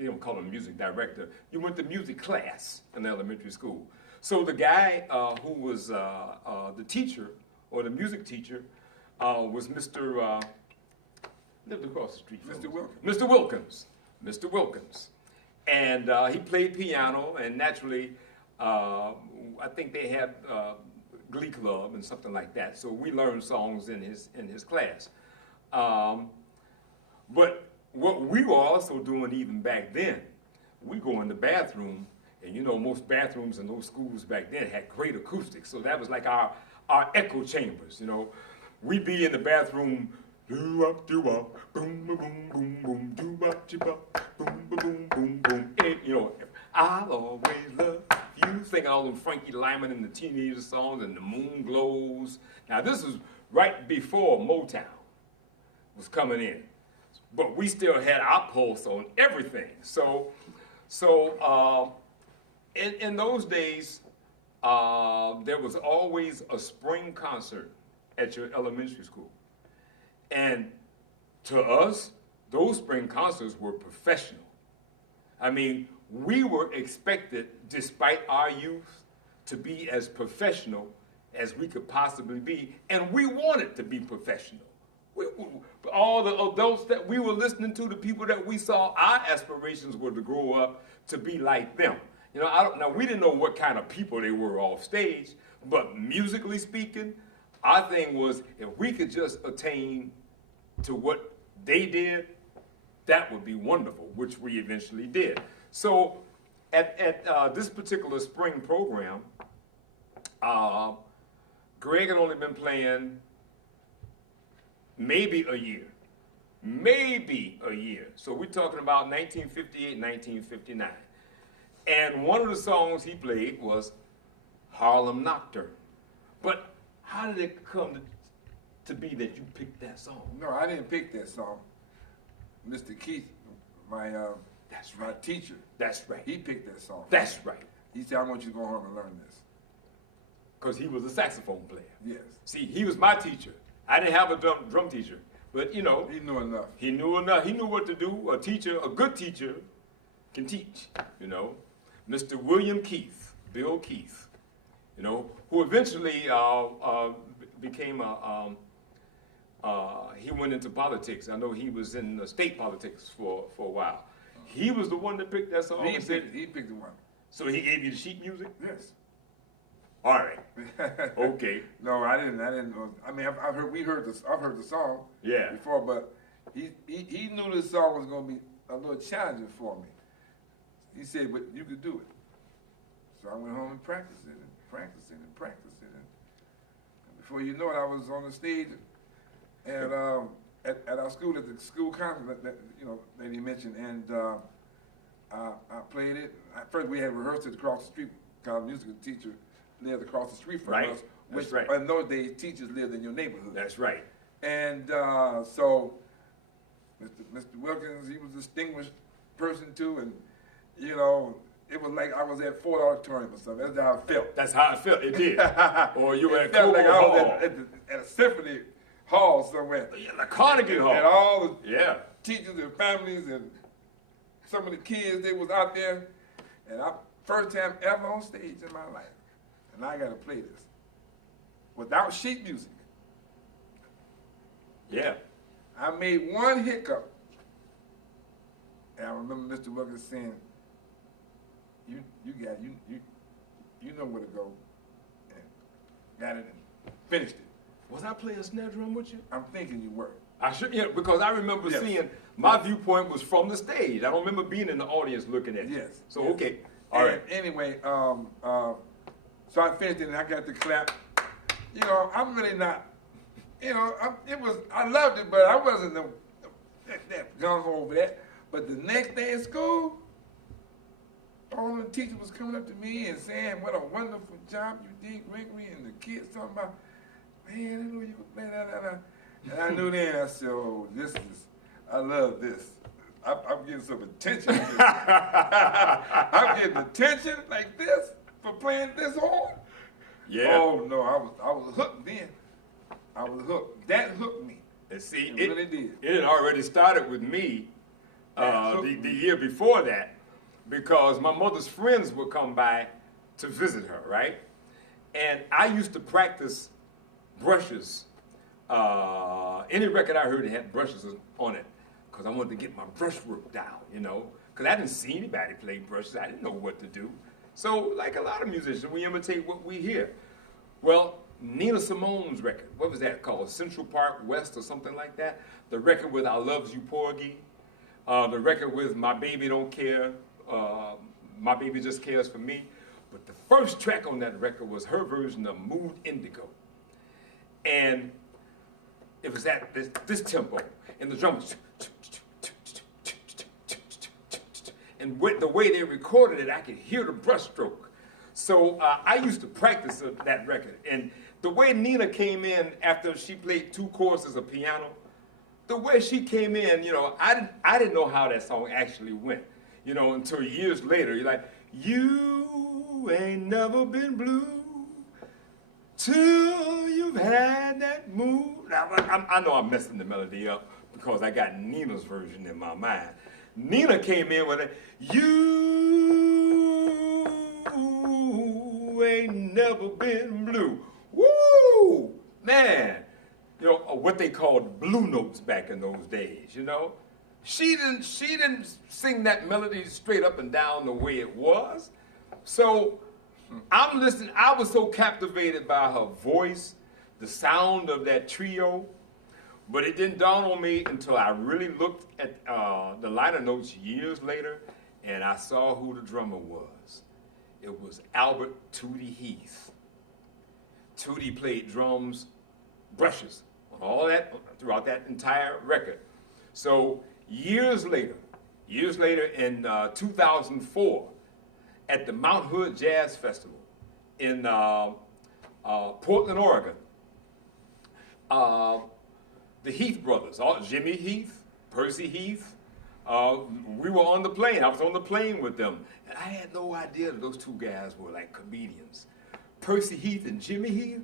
don't call him music director. You went to music class in elementary school. So the guy who was the teacher, or the music teacher, was Mr. Lived across the street. Mr. Wilkins. Mr. Wilkins. Mr. Wilkins. And he played piano, and naturally, I think they had Glee Club and something like that. So we learned songs in his class. But what we were also doing even back then, we go in the bathroom, and most bathrooms in those schools back then had great acoustics. So that was like our echo chambers. We'd be in the bathroom, doo-wop, doo-wop, boom, boom, boom, boom, boom, doo-wop, doo-wop, boom, boom, boom, boom, and, I'll always love you, singing all them Frankie Lyman and the Teenager songs and the Moon Glows. Now this was right before Motown was coming in, but we still had our pulse on everything. So in those days, there was always a spring concert at your elementary school. And to us, those spring concerts were professional. I mean, we were expected, despite our youth, to be as professional as we could possibly be, and we wanted to be professional. All the adults that we were listening to, the people that we saw, our aspirations were to grow up to be like them. Now we didn't know what kind of people they were off stage, but musically speaking, our thing was if we could just attain to what they did, that would be wonderful, which we eventually did. So at this particular spring program, Greg had only been playing maybe a year. So we're talking about 1958, 1959. And one of the songs he played was Harlem Nocturne. But how did it come to be that you picked that song? No, I didn't pick that song. Mr. Keith, my teacher. That's right. He picked that song. That's right. He said, I want you to go home and learn this. Because he was a saxophone player. Yes. See, he was my teacher. I didn't have a drum teacher. But, He knew enough. He knew enough. He knew what to do. A good teacher, can teach, Mr. William Keith, Bill Keith, who eventually became he went into politics. I know he was in state politics for a while. He was the one that picked that song. He picked the one. So he gave you the sheet music? Yes. All right. Okay. No, I didn't. I mean, I've heard the song. Yeah. Before, but he knew this song was going to be a little challenging for me. He said, but you could do it. So I went home and practiced it. And before you know it, I was on the stage at our school, at the school concert that he mentioned, and I played it. At first, we had rehearsed it across the street because our musical teacher lived across the street from us. Which right. In those days, teachers lived in your neighborhood. That's right. And so Mr. Wilkins, he was a distinguished person too, and it was like I was at Ford Auditorium or something. That's how I felt. That's how I felt. It did. Or you were at felt like I Hall. was at a symphony hall somewhere. Yeah, like Carnegie Hall. And all the teachers and families and some of the kids, they was out there. And first time ever on stage in my life. And I got to play this without sheet music. Yeah. I made one hiccup And I remember Mr. Wilkins saying, you know where to go. And got it and finished it. Was I playing snare drum with you? I'm thinking you were. I should, yeah, because I remember seeing my viewpoint was from the stage. I don't remember being in the audience looking at you. Yes. So, yes. okay. All right. Anyway, so I finished it and I got the clap. You know, I'm really not, you know, I loved it, but I wasn't that gung-ho over that. But the next day at school, all the teachers was coming up to me and saying what a wonderful job you did, Gregory, and the kids talking about, man, I knew you could play that. And I knew then, I said, oh, I love this. I'm getting some attention. I'm getting attention like this for playing this horn. Yeah. Oh no, I was hooked then. I was hooked. That hooked me. And see, it really did. It had already started with me the year before that, because my mother's friends would come by to visit her, right? And I used to practice brushes. Any record I heard that had brushes on it, because I wanted to get my brush work down, you know, because I didn't see anybody play brushes. I didn't know what to do. So, like a lot of musicians, we imitate what we hear. Well, Nina Simone's record, what was that called? Central Park West or something like that? The record with I Loves You Porgy. The record with My Baby Don't Care. My Baby Just Cares for Me. But the first track on that record was her version of Mood Indigo. And it was at this tempo. And the drums. And with the way they recorded it, I could hear the brushstroke. So I used to practice that record. And the way Nina came in after she played 2 choruses of piano, the way she came in, you know, I didn't know how that song actually went. You know, until years later, you're like, you ain't never been blue till you've had that mood. Now, I know I'm messing the melody up because I got Nina's version in my mind. Nina came in with it, you ain't never been blue. Woo! Man, you know, what they called blue notes back in those days, you know? She didn't sing that melody straight up and down the way it was. So I'm listening, I was so captivated by her voice, the sound of that trio. But it didn't dawn on me until I really looked at the liner notes years later, and I saw who the drummer was. It was Albert Tootie Heath. Tootie played drums, brushes, on all that, throughout that entire record. So years later in 2004, at the Mount Hood Jazz Festival in Portland, Oregon, the Heath brothers, Jimmy Heath, Percy Heath, we were on the plane. I was on the plane with them. And I had no idea that those 2 guys were like comedians. Percy Heath and Jimmy Heath,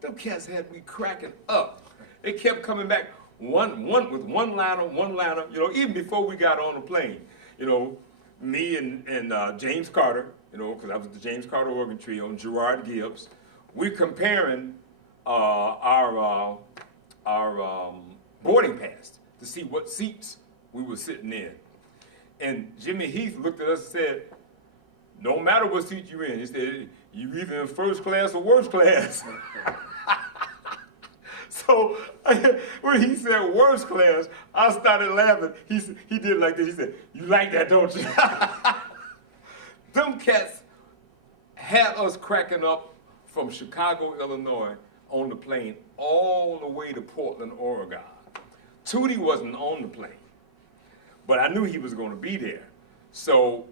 them cats had me cracking up. They kept coming back, one with one liner, you know, even before we got on the plane. You know, me and James Carter, you know, because I was the James Carter Organ Trio, and Gerard Gibbs, we're comparing our boarding pass to see what seats we were sitting in. And Jimmy Heath looked at us and said, no matter what seat you're in, he said, you either in first class or worst class. So when he said worst class, I started laughing. He did like this. He said, you like that, don't you? Them cats had us cracking up from Chicago, Illinois, on the plane all the way to Portland, Oregon. Tootie wasn't on the plane, but I knew he was going to be there. So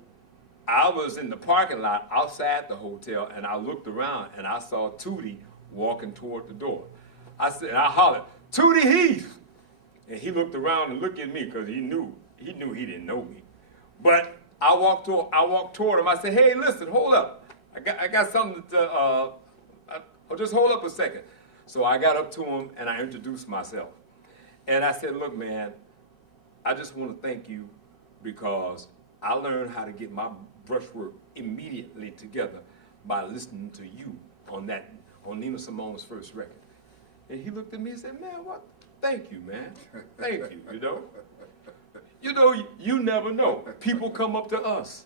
I was in the parking lot outside the hotel, and I looked around, and I saw Tootie walking toward the door. I hollered, Tootie Heath! And he looked around and looked at me because he knew he didn't know me. But I walked toward him. I said, hey, listen, hold up. I got something to, just hold up a second. So I got up to him and I introduced myself. And I said, look, man, I just want to thank you because I learned how to get my brushwork immediately together by listening to you on Nina Simone's first record. And he looked at me and said, man, what? Thank you, man. Thank you, you know. You know, you never know. People come up to us,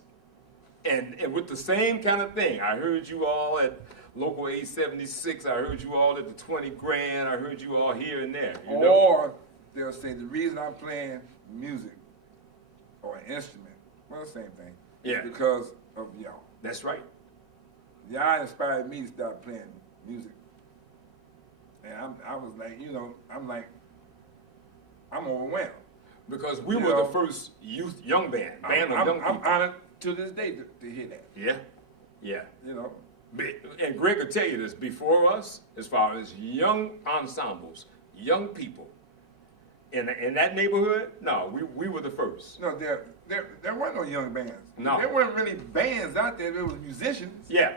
and with the same kind of thing. I heard you all at Local 876. I heard you all at the 20 grand. I heard you all here and there. You know? Or they'll say the reason I'm playing music or an instrument, well, the same thing, yeah, is because of y'all. That's right. Y'all inspired me to start playing music. And I was like, you know, I'm overwhelmed. Because we were the first young band of young people. I'm honored to this day to hear that. Yeah, yeah. You know. And Greg will tell you this, before us, as far as young ensembles, young people, in that neighborhood, no, we were the first. No, there weren't no young bands. No. There weren't really bands out there. There was musicians. Yeah,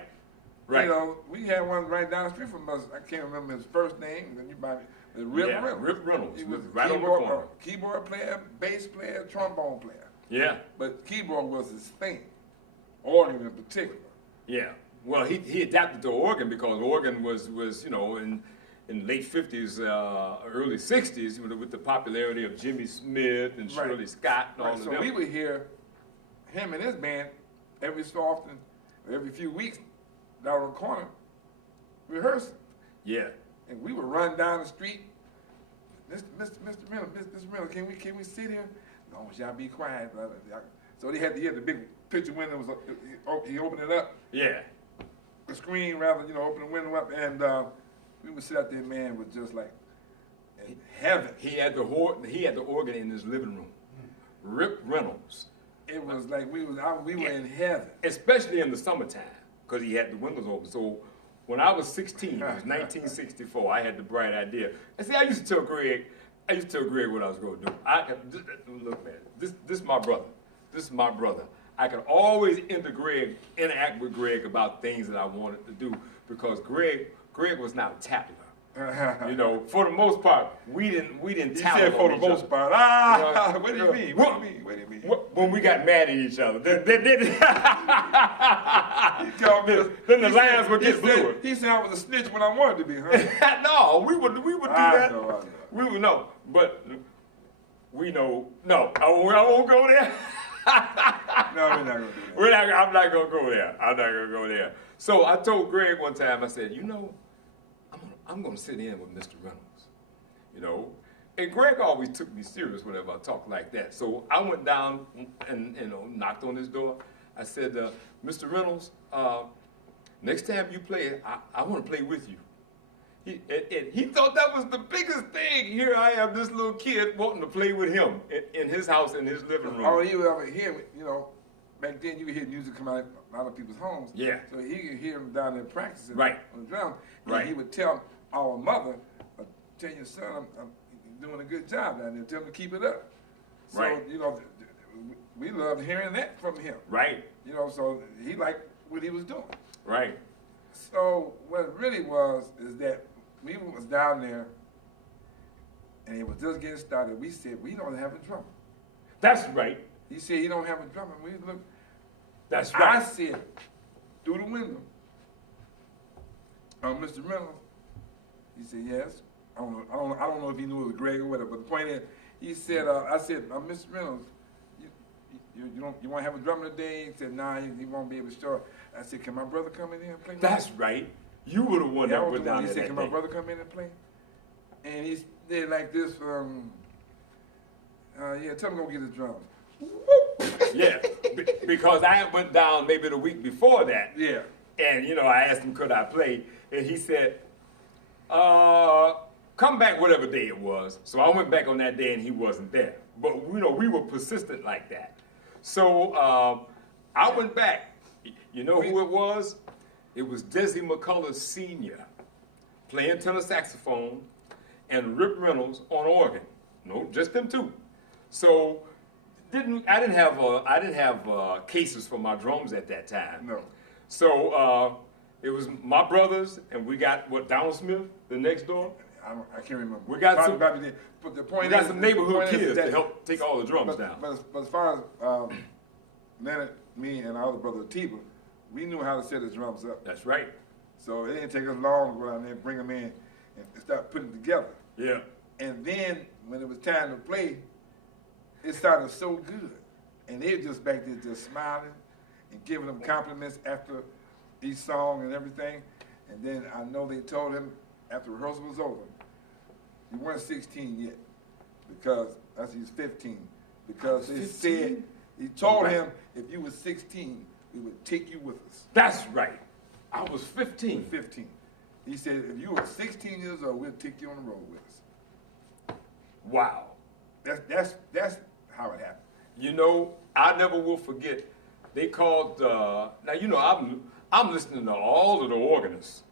right. You know, we had one right down the street from us. I can't remember his first name. Then you probably Rip Reynolds. Rip Reynolds. He was right on the corner. Keyboard player, bass player, trombone player. Yeah. But keyboard was his thing. Organ in particular. Yeah. Well, he adapted to organ because organ was you know, in late 50s, early 60s, with the popularity of Jimmy Smith and Shirley Scott and all of them. So we would hear him and his band every so often, every few weeks, down on the corner, rehearsing. Yeah. And we would run down the street. Mr. Miller, can we sit here? No, y'all be quiet. So he had the big picture window. He opened it up. Yeah. The screen, rather, you know, open the window up, and we would sit out there, man, with just like in heaven. He had the organ in his living room. Rip Reynolds. It was like we were in heaven. Especially in the summertime, because he had the windows open. So when I was 16, it was 1964, I had the bright idea. And see, I used to tell Greg what I was going to do. Look, man, this is my brother. This is my brother. I could always interact with Greg about things that I wanted to do because Greg was not a tattler. You know, for the most part, we didn't tattle. You said for the most part. What do you mean? What do you mean? When we got mad at each other, then the lines would get bluer. He said I was a snitch when I wanted to be, huh? No, we would do that. I know. We would know, but we know. No, I won't go there. No, we're not going to do that. I'm not going to go there. I'm not going to go there. So I told Greg one time, I said, you know, I'm going to sit in with Mr. Reynolds, you know. And Greg always took me serious whenever I talked like that. So I went down and you know, knocked on his door. I said, Mr. Reynolds, next time you play, I want to play with you. He thought that was the biggest thing. Here I am, this little kid wanting to play with him in his house, in his living room. Oh, you would ever hear, you know, back then you would hear music come out of a lot of people's homes. Yeah. So he could hear him down there practicing on the drum. And he would tell our mother, tell your son, I'm doing a good job down there. Tell him to keep it up. So, you know, we loved hearing that from him. Right. You know, so he liked what he was doing. Right. So what it really was is that we was down there and it was just getting started. We said, we don't have a drummer. That's right. He said he don't have a drummer. We looked. That's right. I said, through the window, Mr. Reynolds. He said, yes. I don't know if he knew it was Greg or whatever, but the point is, he said, I said, Mr. Reynolds, you want to have a drummer today? He said, nah, he won't be able to show up. I said, can my brother come in here and play? That's right. You were the one that went down there. He said, can my brother come in and play? And he did like this, yeah, tell him to go get his drums. Yeah, because I went down maybe the week before that. Yeah. And, you know, I asked him, could I play? And he said, come back whatever day it was. So I went back on that day and he wasn't there. But, you know, we were persistent like that. So I went back. You know who it was? It was Desi McCullough Sr. playing tenor saxophone and Rip Reynolds on organ. No, just them two. So I didn't have cases for my drums at that time. No. So it was my brothers, and we got Donald Smith, the next door. I can't remember. We got some. But the point is, some neighborhood kids to help take all the drums down. But as far as Leonard, me, and our other brother Tiba, we knew how to set his drums up. That's right. So it didn't take us long to go down there and bring them in and start putting it together. Yeah. And then when it was time to play, it sounded so good. And they were just back there just smiling and giving them compliments after each song and everything. And then I know they told him after rehearsal was over, you weren't 16 yet, because as he's 15. Because they said, he told him, if you were 16, we would take you with us. That's right. I was 15. 15. He said, if you were 16 years old, we'll take you on the road with us. Wow. That's how it happened. You know, I never will forget. They called. Now you know I'm listening to all of the organists,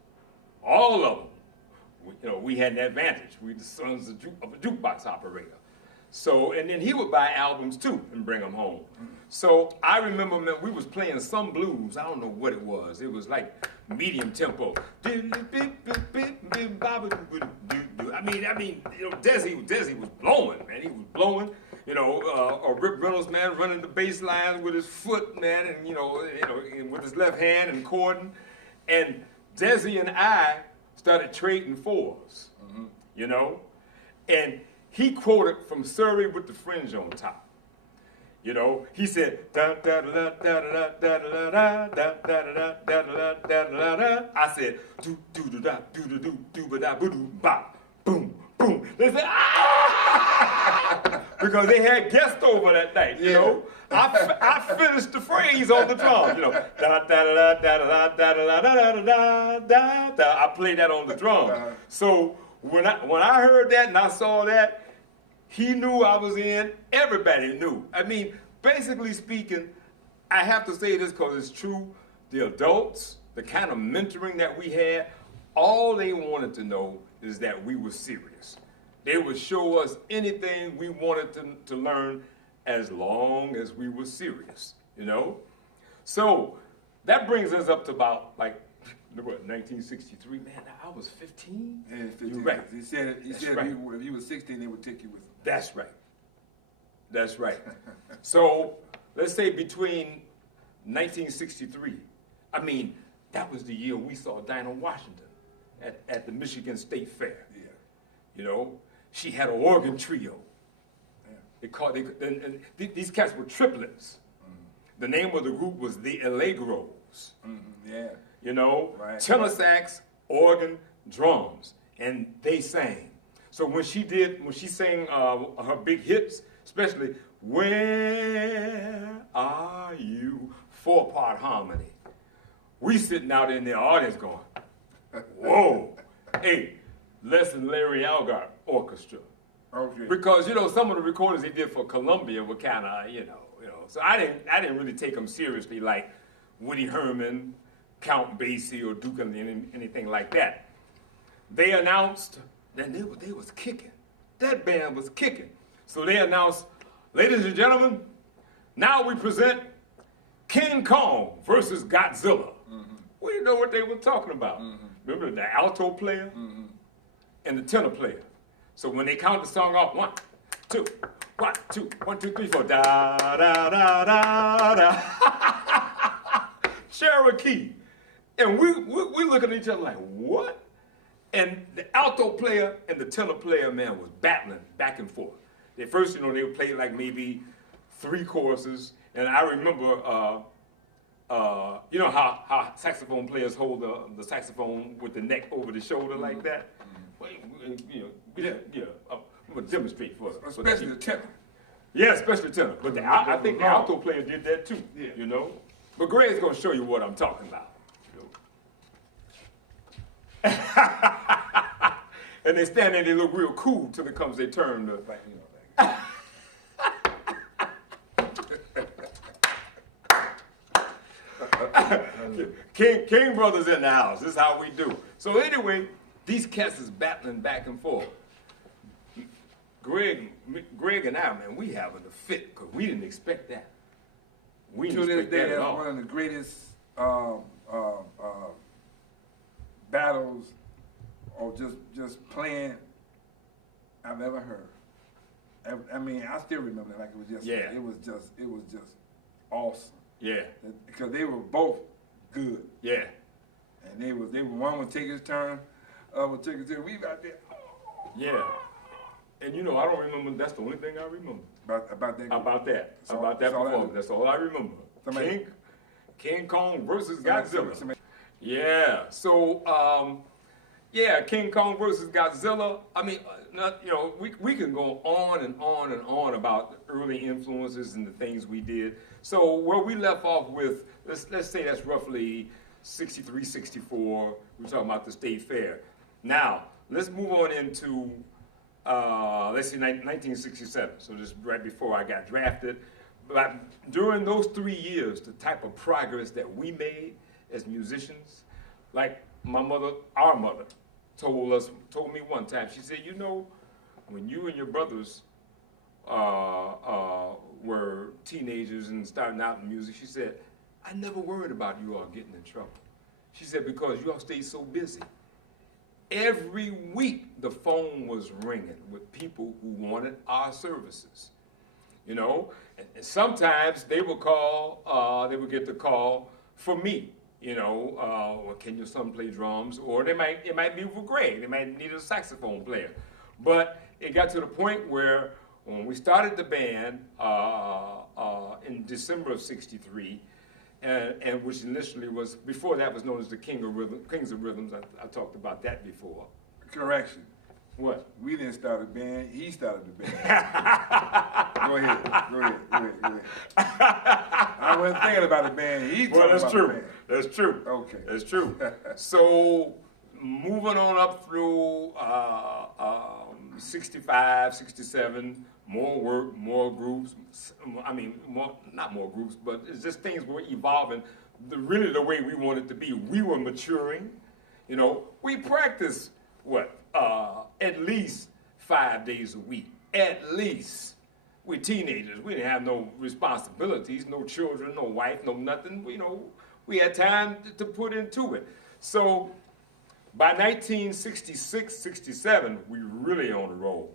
all of them. You know, we had an advantage. We the sons of a jukebox operator. So, and then he would buy albums too and bring them home. So I remember, man, we was playing some blues. I don't know what it was. It was like medium tempo. I mean, you know, Desi was blowing, man. He was blowing. You know, Rip Reynolds, man, running the bass line with his foot, man, and you know, with his left hand and chording. And Desi and I started trading fours. You know, and he quoted from Surrey with the Fringe on Top. You know, he said da da da da da da da da da da da da da da da. I said do do do da do do do do ba da boo doo ba boom boom. They said ah, because they had guests over that night. You know, I finished the phrase on the drums. You know, da da da da da da da da da da da da. I played that on the drum. So when I heard that and I saw that. He knew I was in, everybody knew. I mean, basically speaking, I have to say this because it's true. The adults, the kind of mentoring that we had, all they wanted to know is that we were serious. They would show us anything we wanted to learn as long as we were serious, you know? So that brings us up to about like, what, 1963? Man, I was 15? Yeah, 15. You're right. He said right. if you were 16, they would take you with them. That's right. That's right. So let's say between 1963, I mean, that was the year we saw Dinah Washington at the Michigan State Fair. Yeah. You know, she had an organ trio. Yeah. These cats were triplets. The name of the group was the Allegros. Yeah. You know, right. Tenor sax, organ, drums, and they sang. So when she sang her big hits, especially Where Are You, 4-part harmony, we sitting out in the audience going, whoa, hey, Les and Larry Algar Orchestra. Okay. Because you know some of the recordings he did for Columbia were kind of you know. So I didn't really take them seriously like Woody Herman, Count Basie, or Duke, anything like that. They announced. Then they was kicking. That band was kicking. So they announced, ladies and gentlemen, now we present King Kong versus Godzilla. We didn't know what they were talking about. Remember the alto player and the tenor player. So when they count the song off, 1, 2, 1, 2, 1, 2, 3, 4, da da da da da. Cherokee, and we looking at each other like, what? And the alto player and the tenor player, man, was battling back and forth. At first, you know, they would play like maybe 3 choruses. And I remember, you know how saxophone players hold the saxophone with the neck over the shoulder like that? Well, you know, I'm going to demonstrate for us. Especially the tenor. Yeah, especially tenor. But I think the alto player did that too, you know? But Greg's going to show you what I'm talking about. And they stand there, they look real cool till it comes their turn to, like, you know, like. King Brothers in the house. This is how we do. So anyway, these cats is battling back and forth. Greg and I, man, we having a fit because we didn't expect that. We didn't expect that at all. One of the greatest battles or just playing I've ever heard. I mean, I still remember it like it was yesterday. It was just awesome. Yeah. Because they were both good. Yeah. And they were one would take his turn, would take his turn. We got there. Yeah. And you know, I don't remember. That's the only thing I remember. About that performance. That's all I remember. King Kong versus Godzilla. Yeah. So King Kong versus Godzilla. I mean, we can go on and on and on about the early influences and the things we did. So where we left off with, let's say that's roughly 63, 64. We're talking about the State Fair. Now let's move on into let's say 1967. So just right before I got drafted. But during those 3 years, the type of progress that we made as musicians, like our mother, told me one time. She said, when you and your brothers were teenagers and starting out in music, she said, I never worried about you all getting in trouble. She said, because you all stayed so busy. Every week, the phone was ringing with people who wanted our services. And sometimes they would call, they would get the call for me, well, can your son play drums? Or it might be for Greg, they might need a saxophone player. But it got to the point where when we started the band in December of '63, and which initially was, before that was known as the Kings of Rhythms, I talked about that before. Correction. What? We didn't start the band, he started the band. Go ahead. I wasn't thinking about the band, he talking about the band. That's true. Okay. That's true. So, moving on up through 65, 67, more work, more groups. Not more groups, but it's just things were evolving really the way we wanted to be. We were maturing. We practiced, at least 5 days a week. At least. We're teenagers. We didn't have no responsibilities, no children, no wife, no nothing. We had time to put into it. So by 1966, 67, we really on the roll.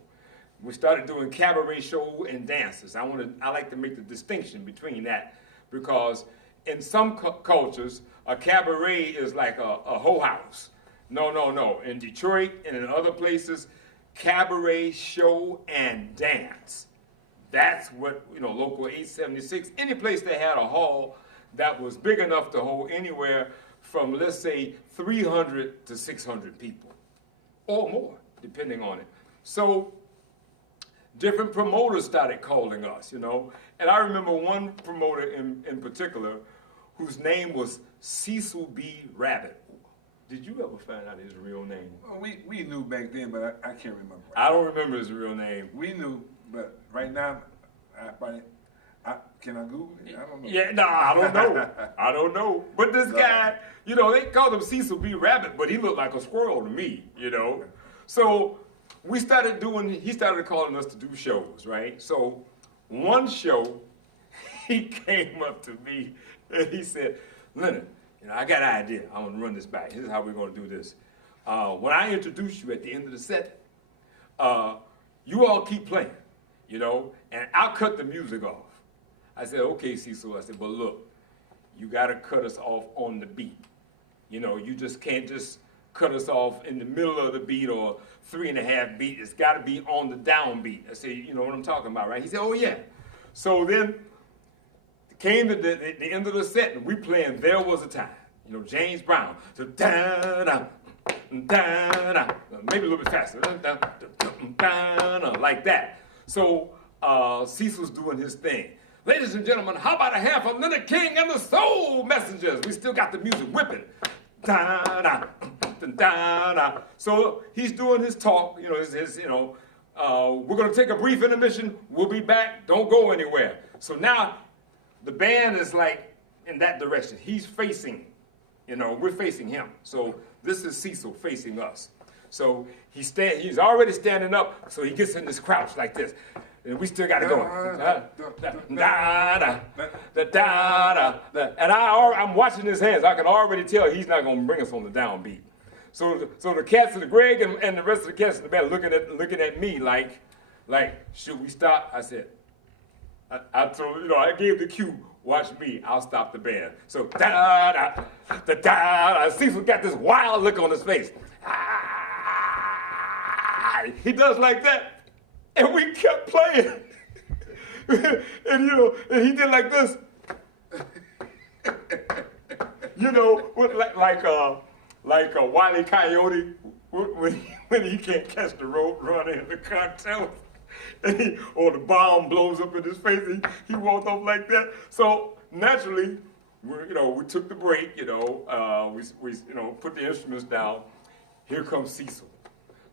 We started doing cabaret show and dances. I like to make the distinction between that, because in some cultures, a cabaret is like a hoe house. No. In Detroit and in other places, cabaret show and dance. That's what, Local 876, any place that had a hall that was big enough to hold anywhere from, let's say, 300 to 600 people, or more, depending on it. So different promoters started calling us, And I remember one promoter in particular whose name was Cecil B. Rabbit. Did you ever find out his real name? Well, we knew back then, but I can't remember. I don't remember his real name. We knew, but right now, can I Google it? I don't know. Yeah, no, I don't know. But this guy, they called him Cecil B. Rabbit, but he looked like a squirrel to me, So he started calling us to do shows, right? So one show, he came up to me and he said, Leonard, I got an idea. I'm going to run this back. This is how we're going to do this. When I introduce you at the end of the set, you all keep playing, and I'll cut the music off. I said, okay, Cecil. I said, but look, you got to cut us off on the beat. You just can't just cut us off in the middle of the beat or 3.5 beat. It's got to be on the downbeat. I said, you know what I'm talking about, right? He said, oh, yeah. So then came to the end of the set, and we playing There Was a Time. James Brown. So da-da, da-da, maybe a little bit faster. Da-da, like that. So Cecil's doing his thing. Ladies and gentlemen, how about a hand for Leonard King and the Soul Messengers? We still got the music whipping. Da-da, da-da. So he's doing his talk, we're going to take a brief intermission. We'll be back. Don't go anywhere. So now the band is like in that direction. He's facing, we're facing him. So this is Cecil facing us. So he's already standing up, so he gets in this crouch like this. And we still got to go. And I'm watching his hands. I can already tell he's not going to bring us on the downbeat. So the cats, Greg and the rest of the cats in the band looking at me like, should we stop? I said, I told I gave the cue. Watch me. I'll stop the band. So Cecil got this wild look on his face. He does like that. And we kept playing. and you know, and he did like this. You know, like a Wile E. Coyote when he can't catch the road running in the cartel, or the bomb blows up in his face, and he walked off like that. So naturally, we took the break. We put the instruments down. Here comes Cecil.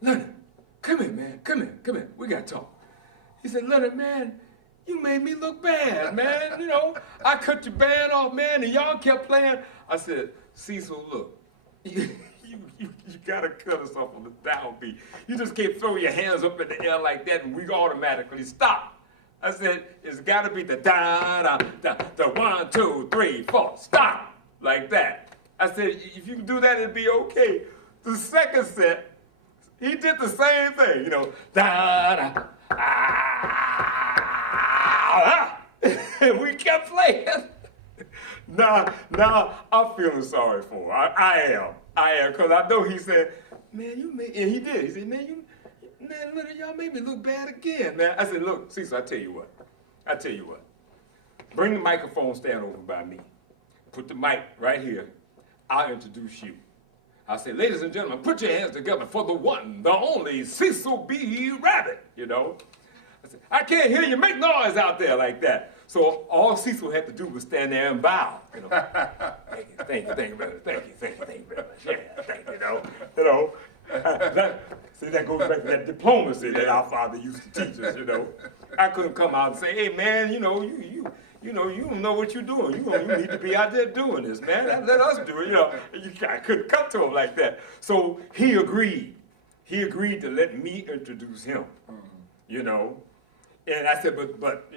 Leonard, come here, man. Come here. We gotta talk. He said, Leonard, man, you made me look bad, man. I cut your band off, man, and y'all kept playing. I said, Cecil, look, you gotta cut us off on the downbeat. You just can't throw your hands up in the air like that and we automatically stop. I said, it's gotta be the da-da-da, the 1, 2, 3, 4, stop, like that. I said, if you can do that, it'd be okay. The second set, he did the same thing, da-da, and we kept playing. Now I'm feeling sorry for her. I am, because I know he said, man, you made, and he did. He said, man, y'all made me look bad again, man. I said, look, Cecil, I tell you what. Bring the microphone stand over by me. Put the mic right here. I'll introduce you. I say, ladies and gentlemen, put your hands together for the one, the only Cecil B. Rabbit, I said, I can't hear you. Make noise out there like that. So all Cecil had to do was stand there and bow. Thank you very much. Yeah, thank you, that goes back to that diplomacy that our father used to teach us, I couldn't come out and say, hey, man, you don't know what you're doing. You need to be out there doing this, man. Let us do it, I couldn't come to him like that. So he agreed. He agreed to let me introduce him, And I said, but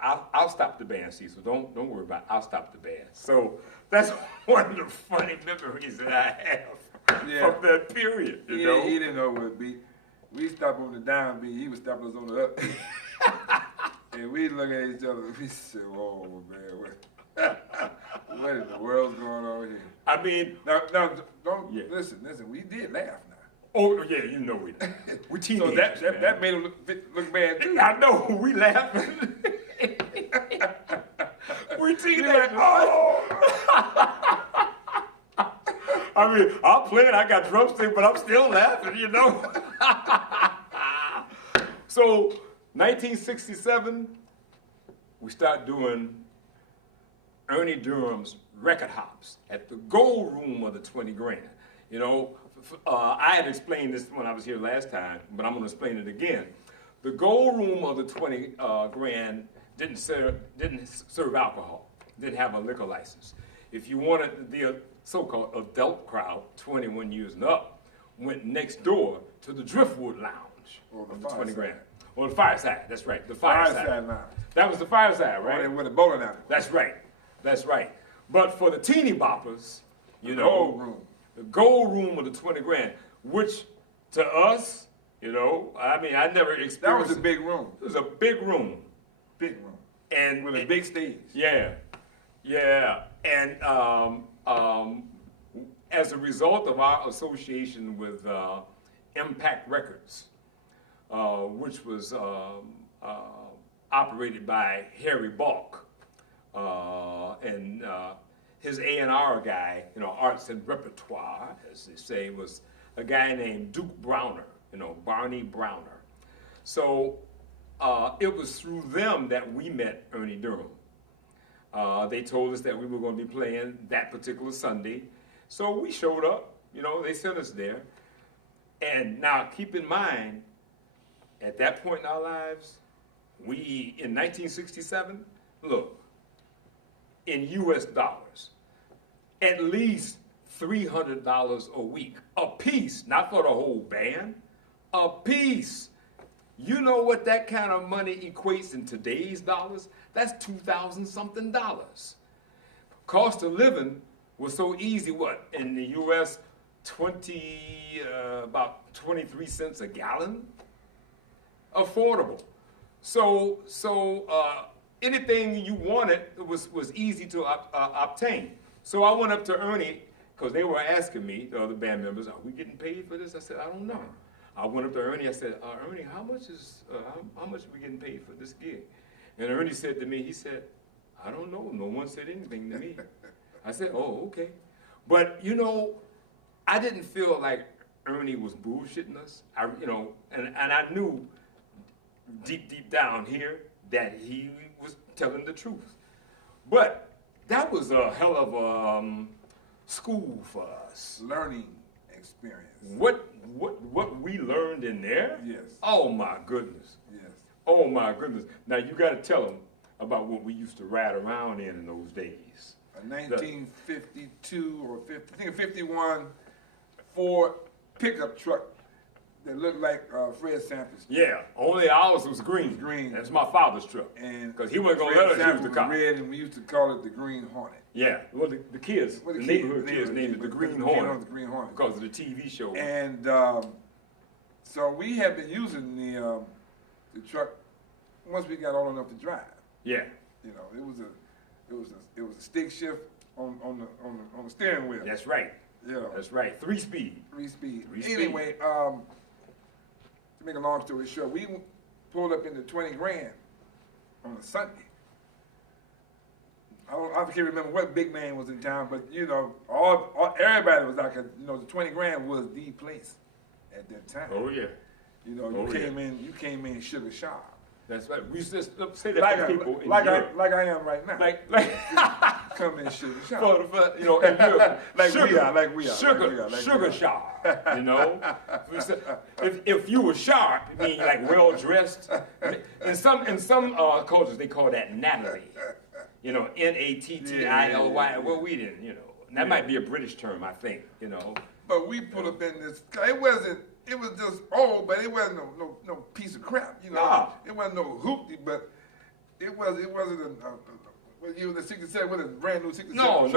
I'll stop the band, Cecil. Don't worry about it. I'll stop the band. So that's one of the funny memories that I have from that period. He didn't know what it be. We stopped on the downbeat. He was stopping us on the upbeat. And we look at each other. We said, "Whoa, man, what in the world's going on here?" I mean, now, don't listen. We did laugh now. Oh yeah, we did. We teenagers. So that made him look bad too. I know, we laughing. We teenagers. Oh. I mean, I'm playing. I got drumstick, but I'm still laughing. So, 1967, we start doing Ernie Durham's record hops at the Gold Room of the 20 Grand. I had explained this when I was here last time, but I'm going to explain it again. The Gold Room of the 20 Grand didn't serve alcohol, didn't have a liquor license. If you wanted the so-called adult crowd, 21 years and up, went next door to the Driftwood Lounge of the 20 Grand. Or the Fireside, that's right, the Fireside. Lounge. That was the Fireside, right? With the bowling alley. That's right. But for the teeny boppers, Gold Room. The Gold Room of the 20 Grand, which to us, I never experienced. That was a big room. It was a big room. Big room. And with a big stage. Yeah. And as a result of our association with Impact Records, which was operated by Harry Balk, and his A&R guy, arts and repertoire, as they say, was a guy named Duke Browner, Barney Browner. So it was through them that we met Ernie Durham. They told us that we were going to be playing that particular Sunday. So we showed up, they sent us there. And now keep in mind, at that point in our lives, we, in 1967, look, in US dollars, at least $300 a week, a piece, not for the whole band, a piece. You know what that kind of money equates in today's dollars? That's $2,000-something. Cost of living was so easy, in the US, about 23 cents a gallon? Affordable. So anything you wanted was easy to obtain. So I went up to Ernie, because they were asking me, the other band members, are we getting paid for this? I said, I don't know. I went up to Ernie, I said, Ernie, how much are we getting paid for this gig? And Ernie said to me, he said, I don't know, no one said anything to me. I said, oh, okay. But, you know, I didn't feel like Ernie was bullshitting us. And I knew deep down here that he was telling the truth. But that was a hell of a school for us. Learning experience. What we learned in there? Yes. Oh my goodness. Yes. Oh my goodness. Now you got to tell them about what we used to ride around in those days. A 1952 or 50, I think 51 Ford pickup truck that looked like Fred Sanford's. Yeah, only ours was green. It was green. That's my father's truck. And because he wasn't gonna let us use the car. Red, and we used to call it the Green Hornet. Yeah, well the kids, the neighborhood kids named it the Green Hornet. The Green Hornet because of the TV show. And so we had been using the truck once we got old enough to drive. Yeah. You know, it was a stick shift on the steering wheel. That's right. Yeah. That's right. 3-speed. 3-speed. 3-speed. Anyway, to make a long story short, we pulled up into 20 grand on a Sunday. I can't remember what big name was in town, but you know, everybody was like, the 20 grand was the place at that time. Oh yeah. You know, you came in sugar sharp. That's right. We used to say that to people in Europe. Like I am right now. Like come in sugar sharp. In Europe, like sugar, we are. Sugar sharp. You know, if you were sharp, I mean like well dressed. In some cultures they call that Natalie. You know, Nattily. Yeah. Well, we didn't. You know, that might be a British term, I think. You know. But we pulled up in this. It wasn't. It was just old, but it wasn't no piece of crap, you know. Nah. It wasn't no hoopty, but it wasn't the 67 with a brand new 67.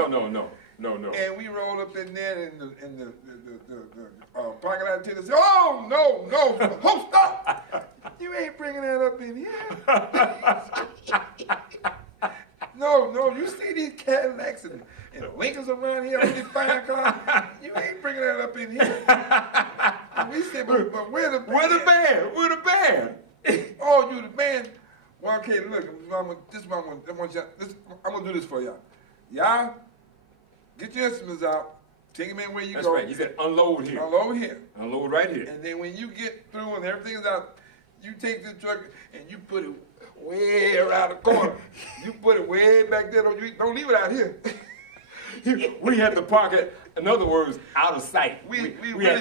No. And we rolled up in there, and the parking lot attendant said, "Oh no, hold stop! You ain't bringing that up in here." No, you see these Cadillacs and Lincolns around here on these fine cars? You ain't bringing that up in here. And we said, but where the band? Where the band? Oh, you the band? Well, okay, look, I'm gonna do this for y'all. Y'all, get your instruments out, take them in where you go. That's right. He said, unload here. Unload here. Unload right here. And then when you get through and everything's out, you take the truck and you put it way around the corner. You put it way back there. Don't leave it out here. We had to park it, in other words, out of sight.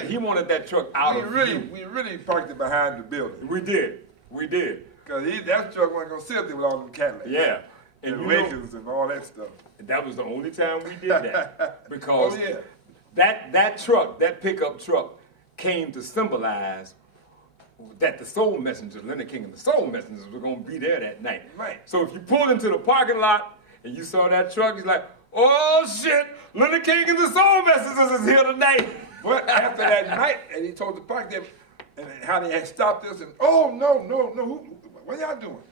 He wanted that truck out of view. We really parked it behind the building. We did. Because that truck wasn't going to sit there with all them Cadillacs. Yeah. And Lincolns and all that stuff. That was the only time we did that. Because that truck, that pickup truck, came to symbolize that the Soul Messengers, Leonard King and the Soul Messengers, were going to be there that night. Right. So if you pulled into the parking lot and you saw that truck, he's like, oh shit, Leonard King and the Soul Messengers is here tonight. But after that night, and he told the park that, and how they had stopped us, and oh no, what y'all doing?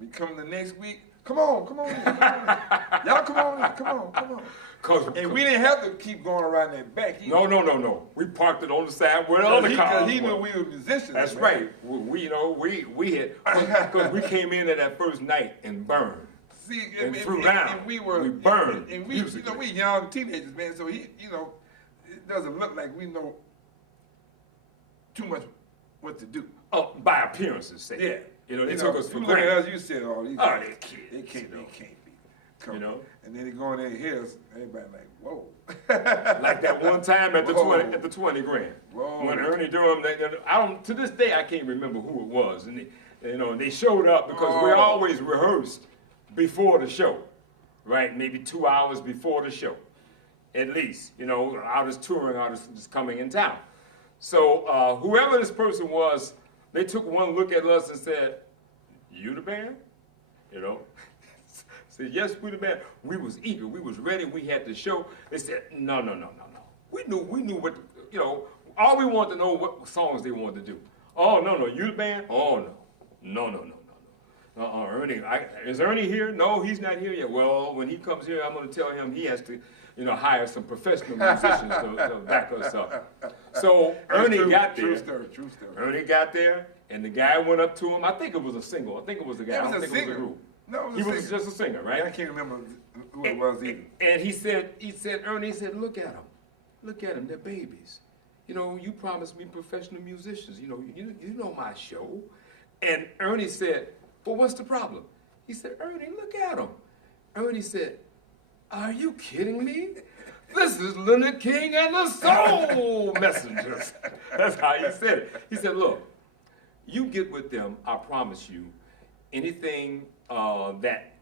We come the next week. Come on in. Y'all come on. And we didn't have to keep going around that back. No. We parked it on the side where the other cars were. He knew we were musicians. That's right. We had, because we came in at that first night and burned. See, and threw down. And we burned. And we, we young teenagers, man. So it doesn't look like we know too much what to do. Oh, by appearances, say. Yeah. They took us for granted. granted. Look at us, you said, oh, these guys, they're kids. They can't be. Come on. And then they go in there and hear us, everybody like, whoa. Like that one time at the 20 grand. Whoa. When Ernie Durham, to this day I can't remember who it was. And they showed up because we always rehearsed before the show, right? Maybe 2 hours before the show, at least. Artists touring, artists just coming in town. So whoever this person was, they took one look at us and said, "You the band?" Said, "Yes, we the band." We was eager, we was ready, we had the show. They said, No. We knew what, all we wanted to know what songs they wanted to do. Oh, no, you the band? Oh, no. Ernie, is Ernie here? No, he's not here yet. Well, when he comes here, I'm going to tell him he has to, hire some professional musicians to back us up. So Ernie got there. True story. Ernie got there, And the guy went up to him. I think it was a single. I think it was a guy. I don't think it was a group. No, it was he was just a singer, right? I can't remember who it was either. And he said, Ernie, he said, look at them, they're babies. You know, you promised me professional musicians. You know my show. And Ernie said, well, what's the problem? He said, Ernie, look at them. Ernie said, are you kidding me? This is Leonard King and the Soul Messengers. That's how he said it. He said, look, you get with them, I promise you, anything that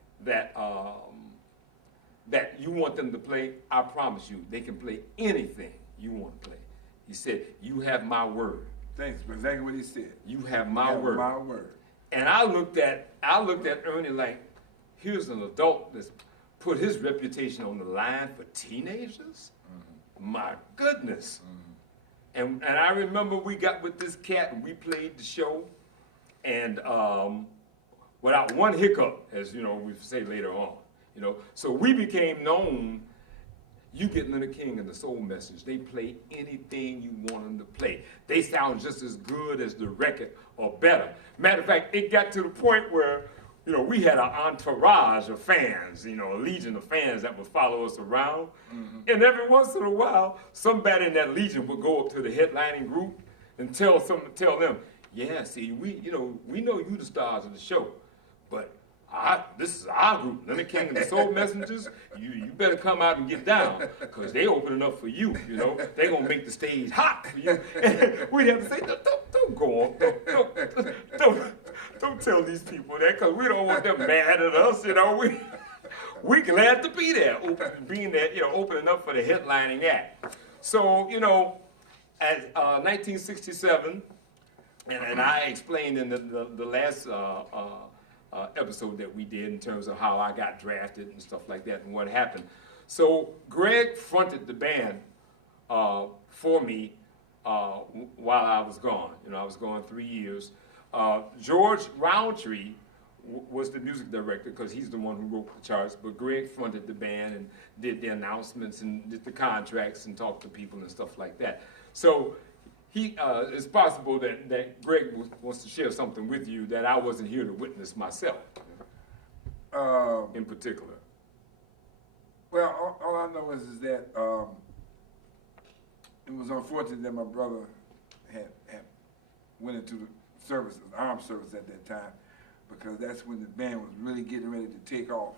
you want them to play, I promise you, they can play anything you want to play. He said, you have my word. Thanks, for exactly what he said. You have my word. My word. And I looked at Ernie like, here's an adult that's put his reputation on the line for teenagers? Mm-hmm. My goodness. Mm-hmm. And I remember we got with this cat and we played the show, and without one hiccup, as you know, we say later on, you know. So we became known. You get Leonard King and the Soul Messengers, they play anything you want them to play. They sound just as good as the record or better. Matter of fact, it got to the point where, you know, we had an entourage of fans, you know, a legion of fans that would follow us around. Mm-hmm. And every once in a while, somebody in that legion would go up to the headlining group and tell them, yeah, see, we know you the stars of the show, but this is our group, Leonard King and the Soul Messengers. You better come out and get down, because they opening up for you, you know. They're going to make the stage hot for you. And we'd have to say, don't go on. Don't tell these people that, because we don't want them mad at us, you know. We glad to be there, being there, you know, opening up for the headlining act. So, you know, at 1967, and I explained in the last episode that we did in terms of how I got drafted and stuff like that and what happened. So Greg fronted the band for me while I was gone. You know, I was gone 3 years. George Roundtree was the music director, because he's the one who wrote the charts, but Greg fronted the band and did the announcements and did the contracts and talked to people and stuff like that. So it's possible that Greg wants to share something with you that I wasn't here to witness myself, in particular. Well, all I know is that it was unfortunate that my brother had went into the services, armed service at that time, because that's when the band was really getting ready to take off.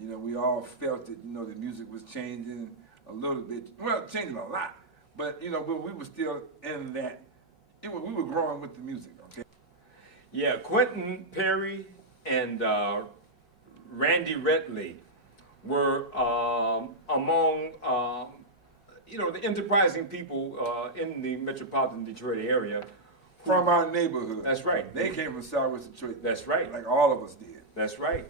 You know, we all felt that, you know, the music was changing a little bit, well, changing a lot. But, you know, but we were still in that, we were growing with the music, okay? Yeah, Quentin Perry and Randy Retley were among, you know, the enterprising people in the metropolitan Detroit area. From our neighborhood. That's right. They came from Southwest Detroit. That's right. Like all of us did. That's right.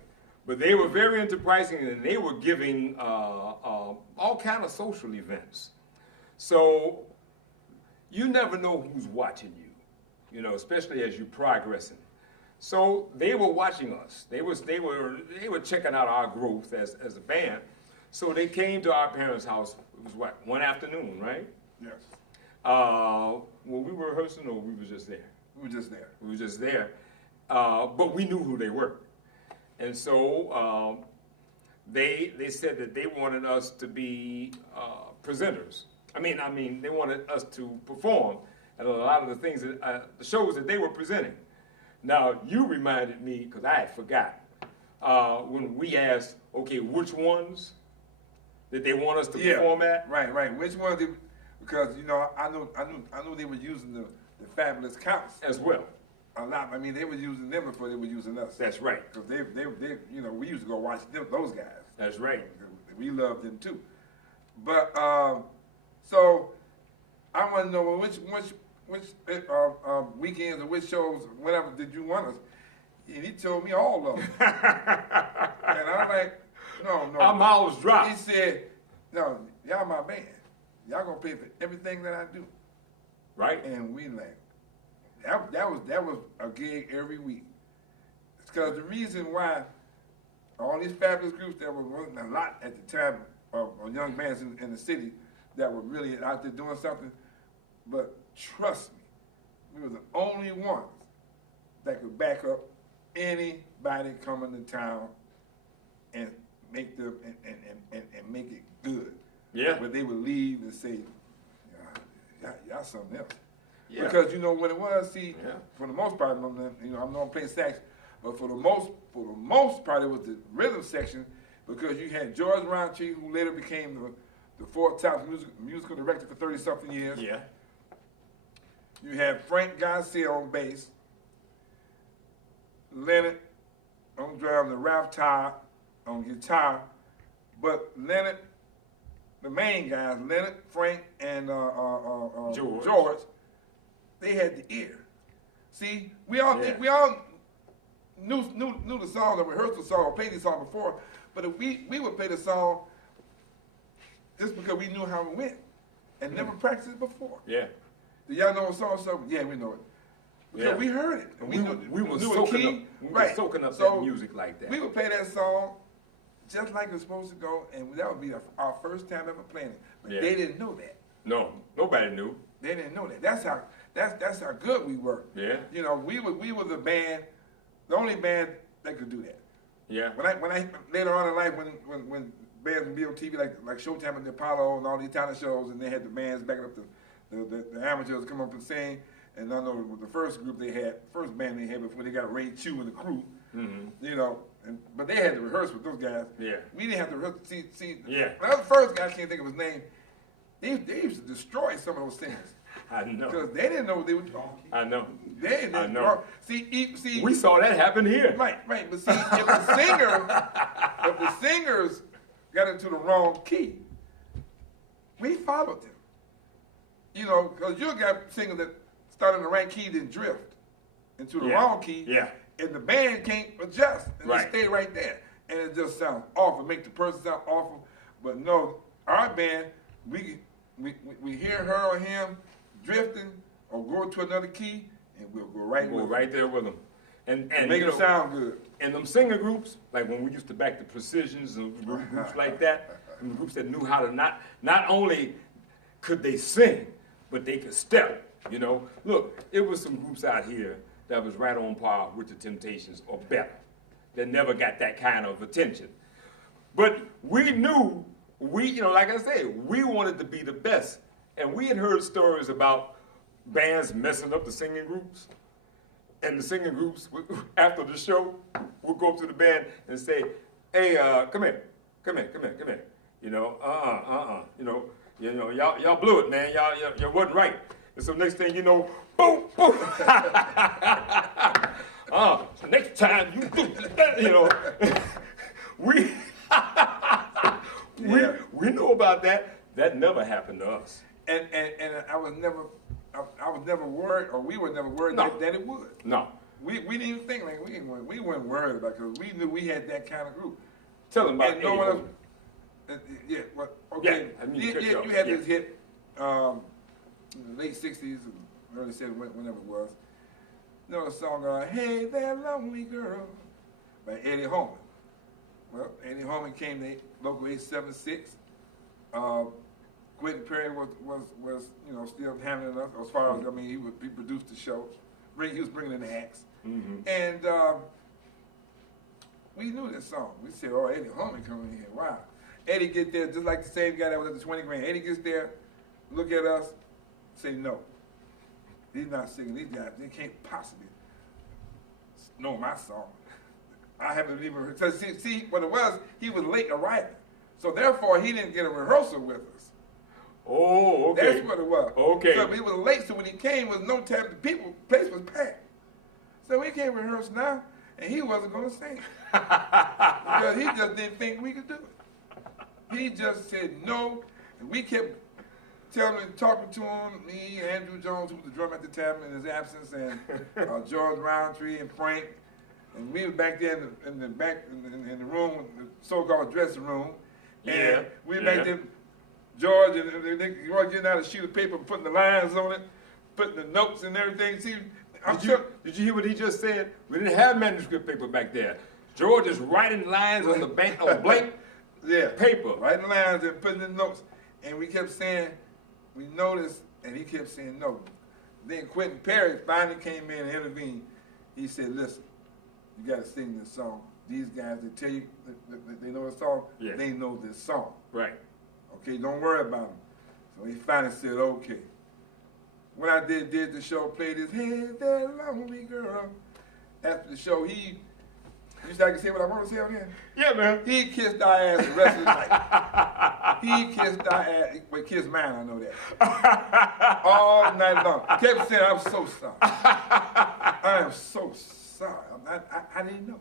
But they were very enterprising, and they were giving all kind of social events. So you never know who's watching you, you know, especially as you're progressing. So they were watching us. They were checking out our growth as a band. So they came to our parents' house. It was what, one afternoon, right? Yes. Were we rehearsing, or we were just there? We were just there. We were just there. But we knew who they were. And so they said that they wanted us to be presenters. I mean, they wanted us to perform at a lot of the things, the shows that they were presenting. Now, you reminded me, because I had forgot, when we asked, okay, which ones did they want us to perform at? Right. Which ones? Because, you know, I knew they were using the Fabulous Counts as well. A lot. I mean, they were using them before they were using us. That's right. Because they, you know, we used to go watch those guys. That's right. We loved them too. But so I want to know, well, which weekends or which shows, whatever, did you want us? And he told me all of them. And I'm like, no. Our mouths dropped. He said, no, y'all my band. Y'all gonna pay for everything that I do. Right. And we like, that was a gig every week. It's because the reason why all these fabulous groups that were running a lot at the time of young bands in the city that were really out there doing something, but trust me, we were the only ones that could back up anybody coming to town and make them and make it good. Yeah. But they would leave and say, y'all something else. Yeah. Because you know what it was, see, for the most part, I'm playing sax, but for the most part, it was the rhythm section, because you had George Roundtree, who later became the Four Tops musical director for 30-something years. Yeah. You had Frank Garcia on bass, Leonard on drums, and Ralph Todd on guitar. But Leonard, the main guys, Leonard, Frank, and George, they had the ear. See, we all knew the song, and rehearsed the song, or played the song before, but if we would play the song just because we knew how it went and never practiced it before. Yeah. Do y'all know a song? Yeah, we know it. Because we heard it. And we were soaking up that music like that. We would play that song just like it was supposed to go, and that would be our first time ever playing it. But they didn't know that. No, nobody knew. They didn't know that. That's how good we were. Yeah. You know, we were the band, the only band that could do that. Yeah. When I later on in life, when bands would be on TV like Showtime and the Apollo and all these talent shows, and they had the bands backing up the amateurs come up and sing. And I know the first band they had before they got Ray Chew and the crew, you know, but they had to rehearse with those guys. Yeah. We didn't have to rehearse. See. Yeah. When I was the first guy, I can't think of his name. They used to destroy some of those singers. I know. Because they didn't know what they were doing. I know. They didn't know. I know. See, we saw that happen here. Right. But see, if the singers got into the wrong key, we followed them. You know, because you got singers that started in the right key, then drift into the wrong key. Yeah. And the band can't adjust. And they stay right there. And it just sounds awful, make the person sound awful. But no, our band, we hear her or him drifting or go to another key, and we'll go right there with them. And make it sound good. And them singer groups, like when we used to back the Precisions and groups like that, and groups that knew how to not only could they sing, but they could step. You know, look, it was some groups out here that was right on par with the Temptations or better, that never got that kind of attention. But we knew, like I said, we wanted to be the best. And we had heard stories about bands messing up the singing groups. And the singing groups, after the show, would go up to the band and say, hey, come here. You know, y'all blew it, man. Y'all wasn't right. And so next thing you know, boom. Next time you do that, you know. we knew about that. That never happened to us. And I was never worried, or we were never worried that it would. No. We didn't even think like we weren't worried about it, because we knew we had that kind of group. Tell them about no one else. Okay. You had this hit in the late 60s and early 70s, whenever it was. You know the song, Hey There Lonely Girl, by Eddie Holman. Well, Eddie Holman came to local 876. Quentin Perry was still handling us as far as, he produced the show. He was bringing in the acts. And we knew this song. We said, Eddie Holman coming in here, wow. Eddie get there just like the same guy that was at the 20 grand. Eddie gets there, look at us, say no. He's not singing. These guys, they can't possibly know my song. I haven't even heard. So see, what it was, he was late arriving. So therefore, he didn't get a rehearsal with us. Oh, okay. That's what it was. Okay. So he was late, so when he came, there was no time. The place was packed. So we can't rehearse now, and he wasn't going to sing. Because he just didn't think we could do it. He just said no, and we kept talking to him, me, Andrew Jones, who was the drummer at the time in his absence, and George Roundtree and Frank. And we were back there in the room, the so-called dressing room. And we were back there, George, and they were getting out a sheet of paper, putting the lines on it, putting the notes and everything. See, did you hear what he just said? We didn't have manuscript paper back there. George is writing lines on the blank paper. Writing lines and putting the notes. And we kept saying, we noticed, and he kept saying no. Then Quentin Perry finally came in and intervened. He said, listen, you got to sing this song. These guys, they tell you they know the song, they know this song. Right. Okay, don't worry about them. So he finally said, okay. When I did the show, played his Hey There Lonely Girl. After the show, you think I can say what I want to say on there? Yeah, man. He kissed our ass the rest of the night. He kissed our ass, well, kissed mine, I know that. All night long. Kept saying, I'm so sorry. I am so sorry. I didn't know.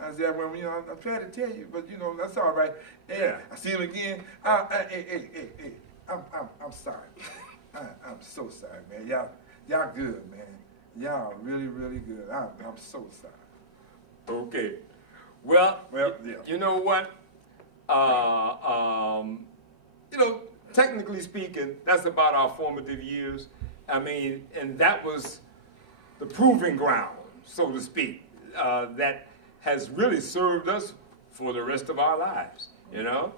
I said, well, you know, I tried to tell you, but you know, that's all right. Hey, I see him again. Hey, I'm sorry. I'm so sorry, man. Y'all good, man. Y'all really, really good. I'm so sorry. Okay. Well, yeah. You know what? You know, technically speaking, that's about our formative years. I mean, and that was the proving ground, so to speak, that has really served us for the rest of our lives, you know?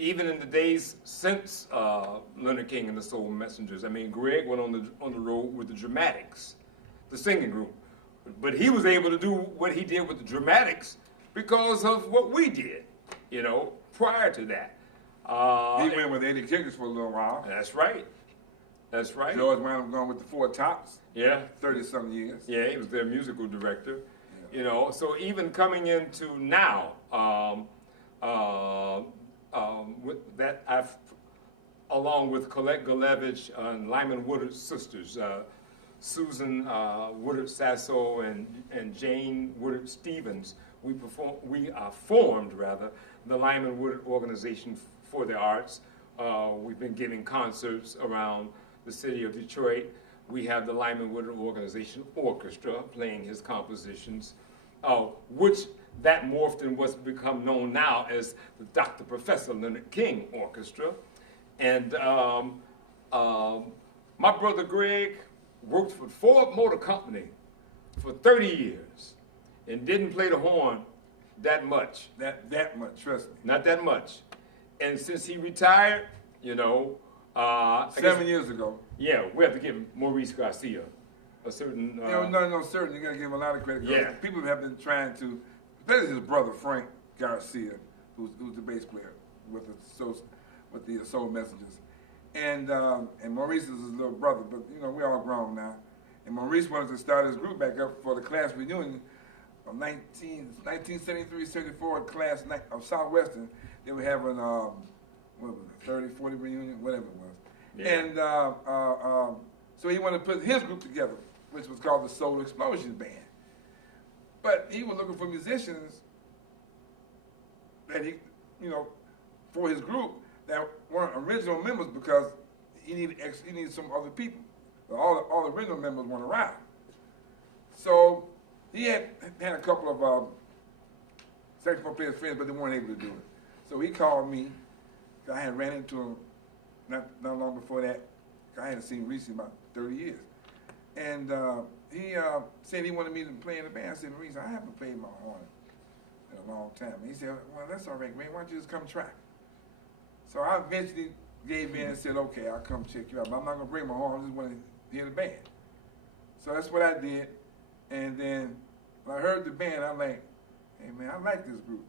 Even in the days since Leonard King and the Soul Messengers, I mean, Greg went on the road with the Dramatics, the singing group. But he was able to do what he did with the Dramatics because of what we did, you know, prior to that. He went with Eddie Kickers for a little while. That's right. That's right. George wound up going with the Four Tops. Yeah. 30-something years. Yeah, he was their musical director. Yeah. You know, so even coming into now, with that, along with Colette Galevich and Lyman Woodard sisters, Susan Woodard Sasso and Jane Woodard Stevens, we formed the Lyman Woodard Organization for the Arts. We've been giving concerts around the city of Detroit. We have the Lyman Woodard Organization Orchestra playing his compositions, which that morphed in what's become known now as the Dr. Professor Leonard King Orchestra. And my brother Greg worked for Ford Motor Company for 30 years and didn't play the horn that much. That much, trust me. Not that much. And since he retired, you know, 7 years ago. Yeah, we have to give Maurice Garcia a certain. No, certain. You got to give him a lot of credit. Yeah. People have been trying to, especially his brother Frank Garcia, who's the bass player with the Soul Messengers, and Maurice is his little brother. But you know, we're all grown now. And Maurice wanted to start his group back up for the class reunion of 1973-74 class of Southwestern. They were having what was it, 30, 40 reunion, whatever it was. Yeah. And so he wanted to put his group together, which was called the Soul Explosion Band. But he was looking for musicians that he, you know, for his group that weren't original members because he needed some other people. All the original members weren't around. So he had a couple of saxophone players friends, but they weren't able to do it. So he called me. I had ran into him not long before that. I hadn't seen Reese in about 30 years. And he said he wanted me to play in the band. I said, Reese, I haven't played my horn in a long time. And he said, well, that's all right, man. Why don't you just come try? So I eventually gave in and said, okay, I'll come check you out. But I'm not going to bring my horn. I just want to hear the band. So that's what I did. And then when I heard the band, I'm like, hey, man, I like this group.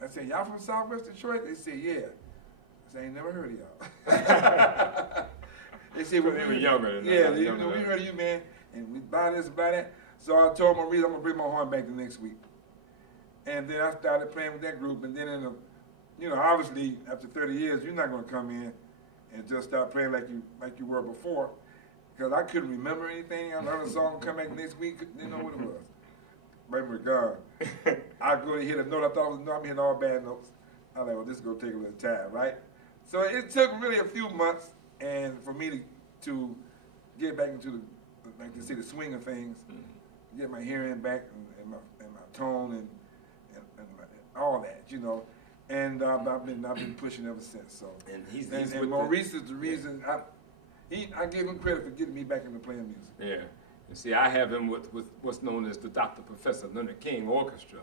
I said, y'all from Southwest Detroit? They said, yeah. I said, I ain't never heard of y'all. They said, well, they were younger. We heard of you, man, and we buy this and buy that. So I told Maurice I'm going to bring my horn back the next week. And then I started playing with that group, and then you know, obviously, after 30 years, you're not going to come in and just start playing like you were before, because I couldn't remember anything. I learned a song, come back next week, didn't know what it was. But with God, I go to hit a note. I thought I'm hitting all bad notes. I was like, well, this is going to take a little time, right? So it took really a few months, and for me to get back into the, like you say, the swing of things, get my hearing back and my tone and all that, you know. And I've been pushing ever since. So and Maurice is the reason I give him credit for getting me back into playing music. Yeah. You see, I have him with what's known as the Dr. Professor Leonard King Orchestra.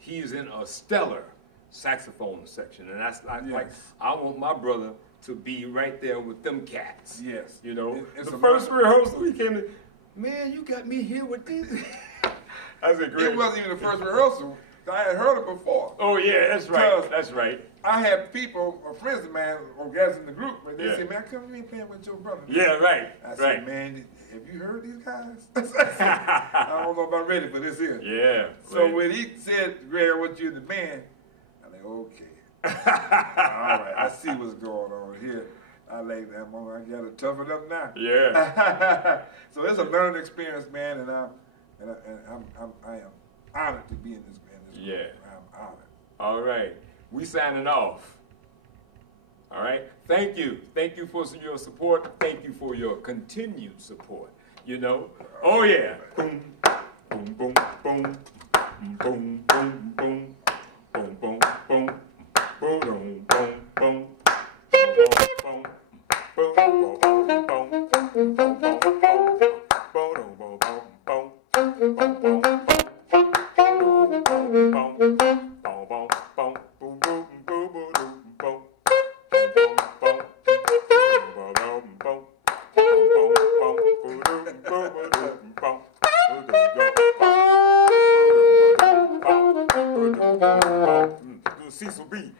He's in a stellar saxophone section, and that's like I want my brother to be right there with them cats. Yes. You know, the first rehearsal he came to, man, you got me here with these. I said, great. It wasn't even the first rehearsal. I had heard it before. Oh, yeah, that's right. That's right. I had people, friends of mine, guys in the group, and they Yeah. said, man, how come you ain't playing with your brother? Yeah, right. I said, right. man, have you heard these guys? I said, I don't know if I'm ready for this here. Yeah. So right. when he said, Greg, I want you in the band, I'm like, okay. All right, I see what's going on here. I like that moment. I got to toughen up now. Yeah. So it's a learning experience, man, and I am honored to be in this. Yeah. I'm honored. All right. We signing off. All right. Thank you. Thank you for your support. Thank you for your continued support. You know. Oh yeah. Boom, boom, boom, boom, boom, boom, boom, boom, boom, boom, boom, boom, boom, boom. Cecil B.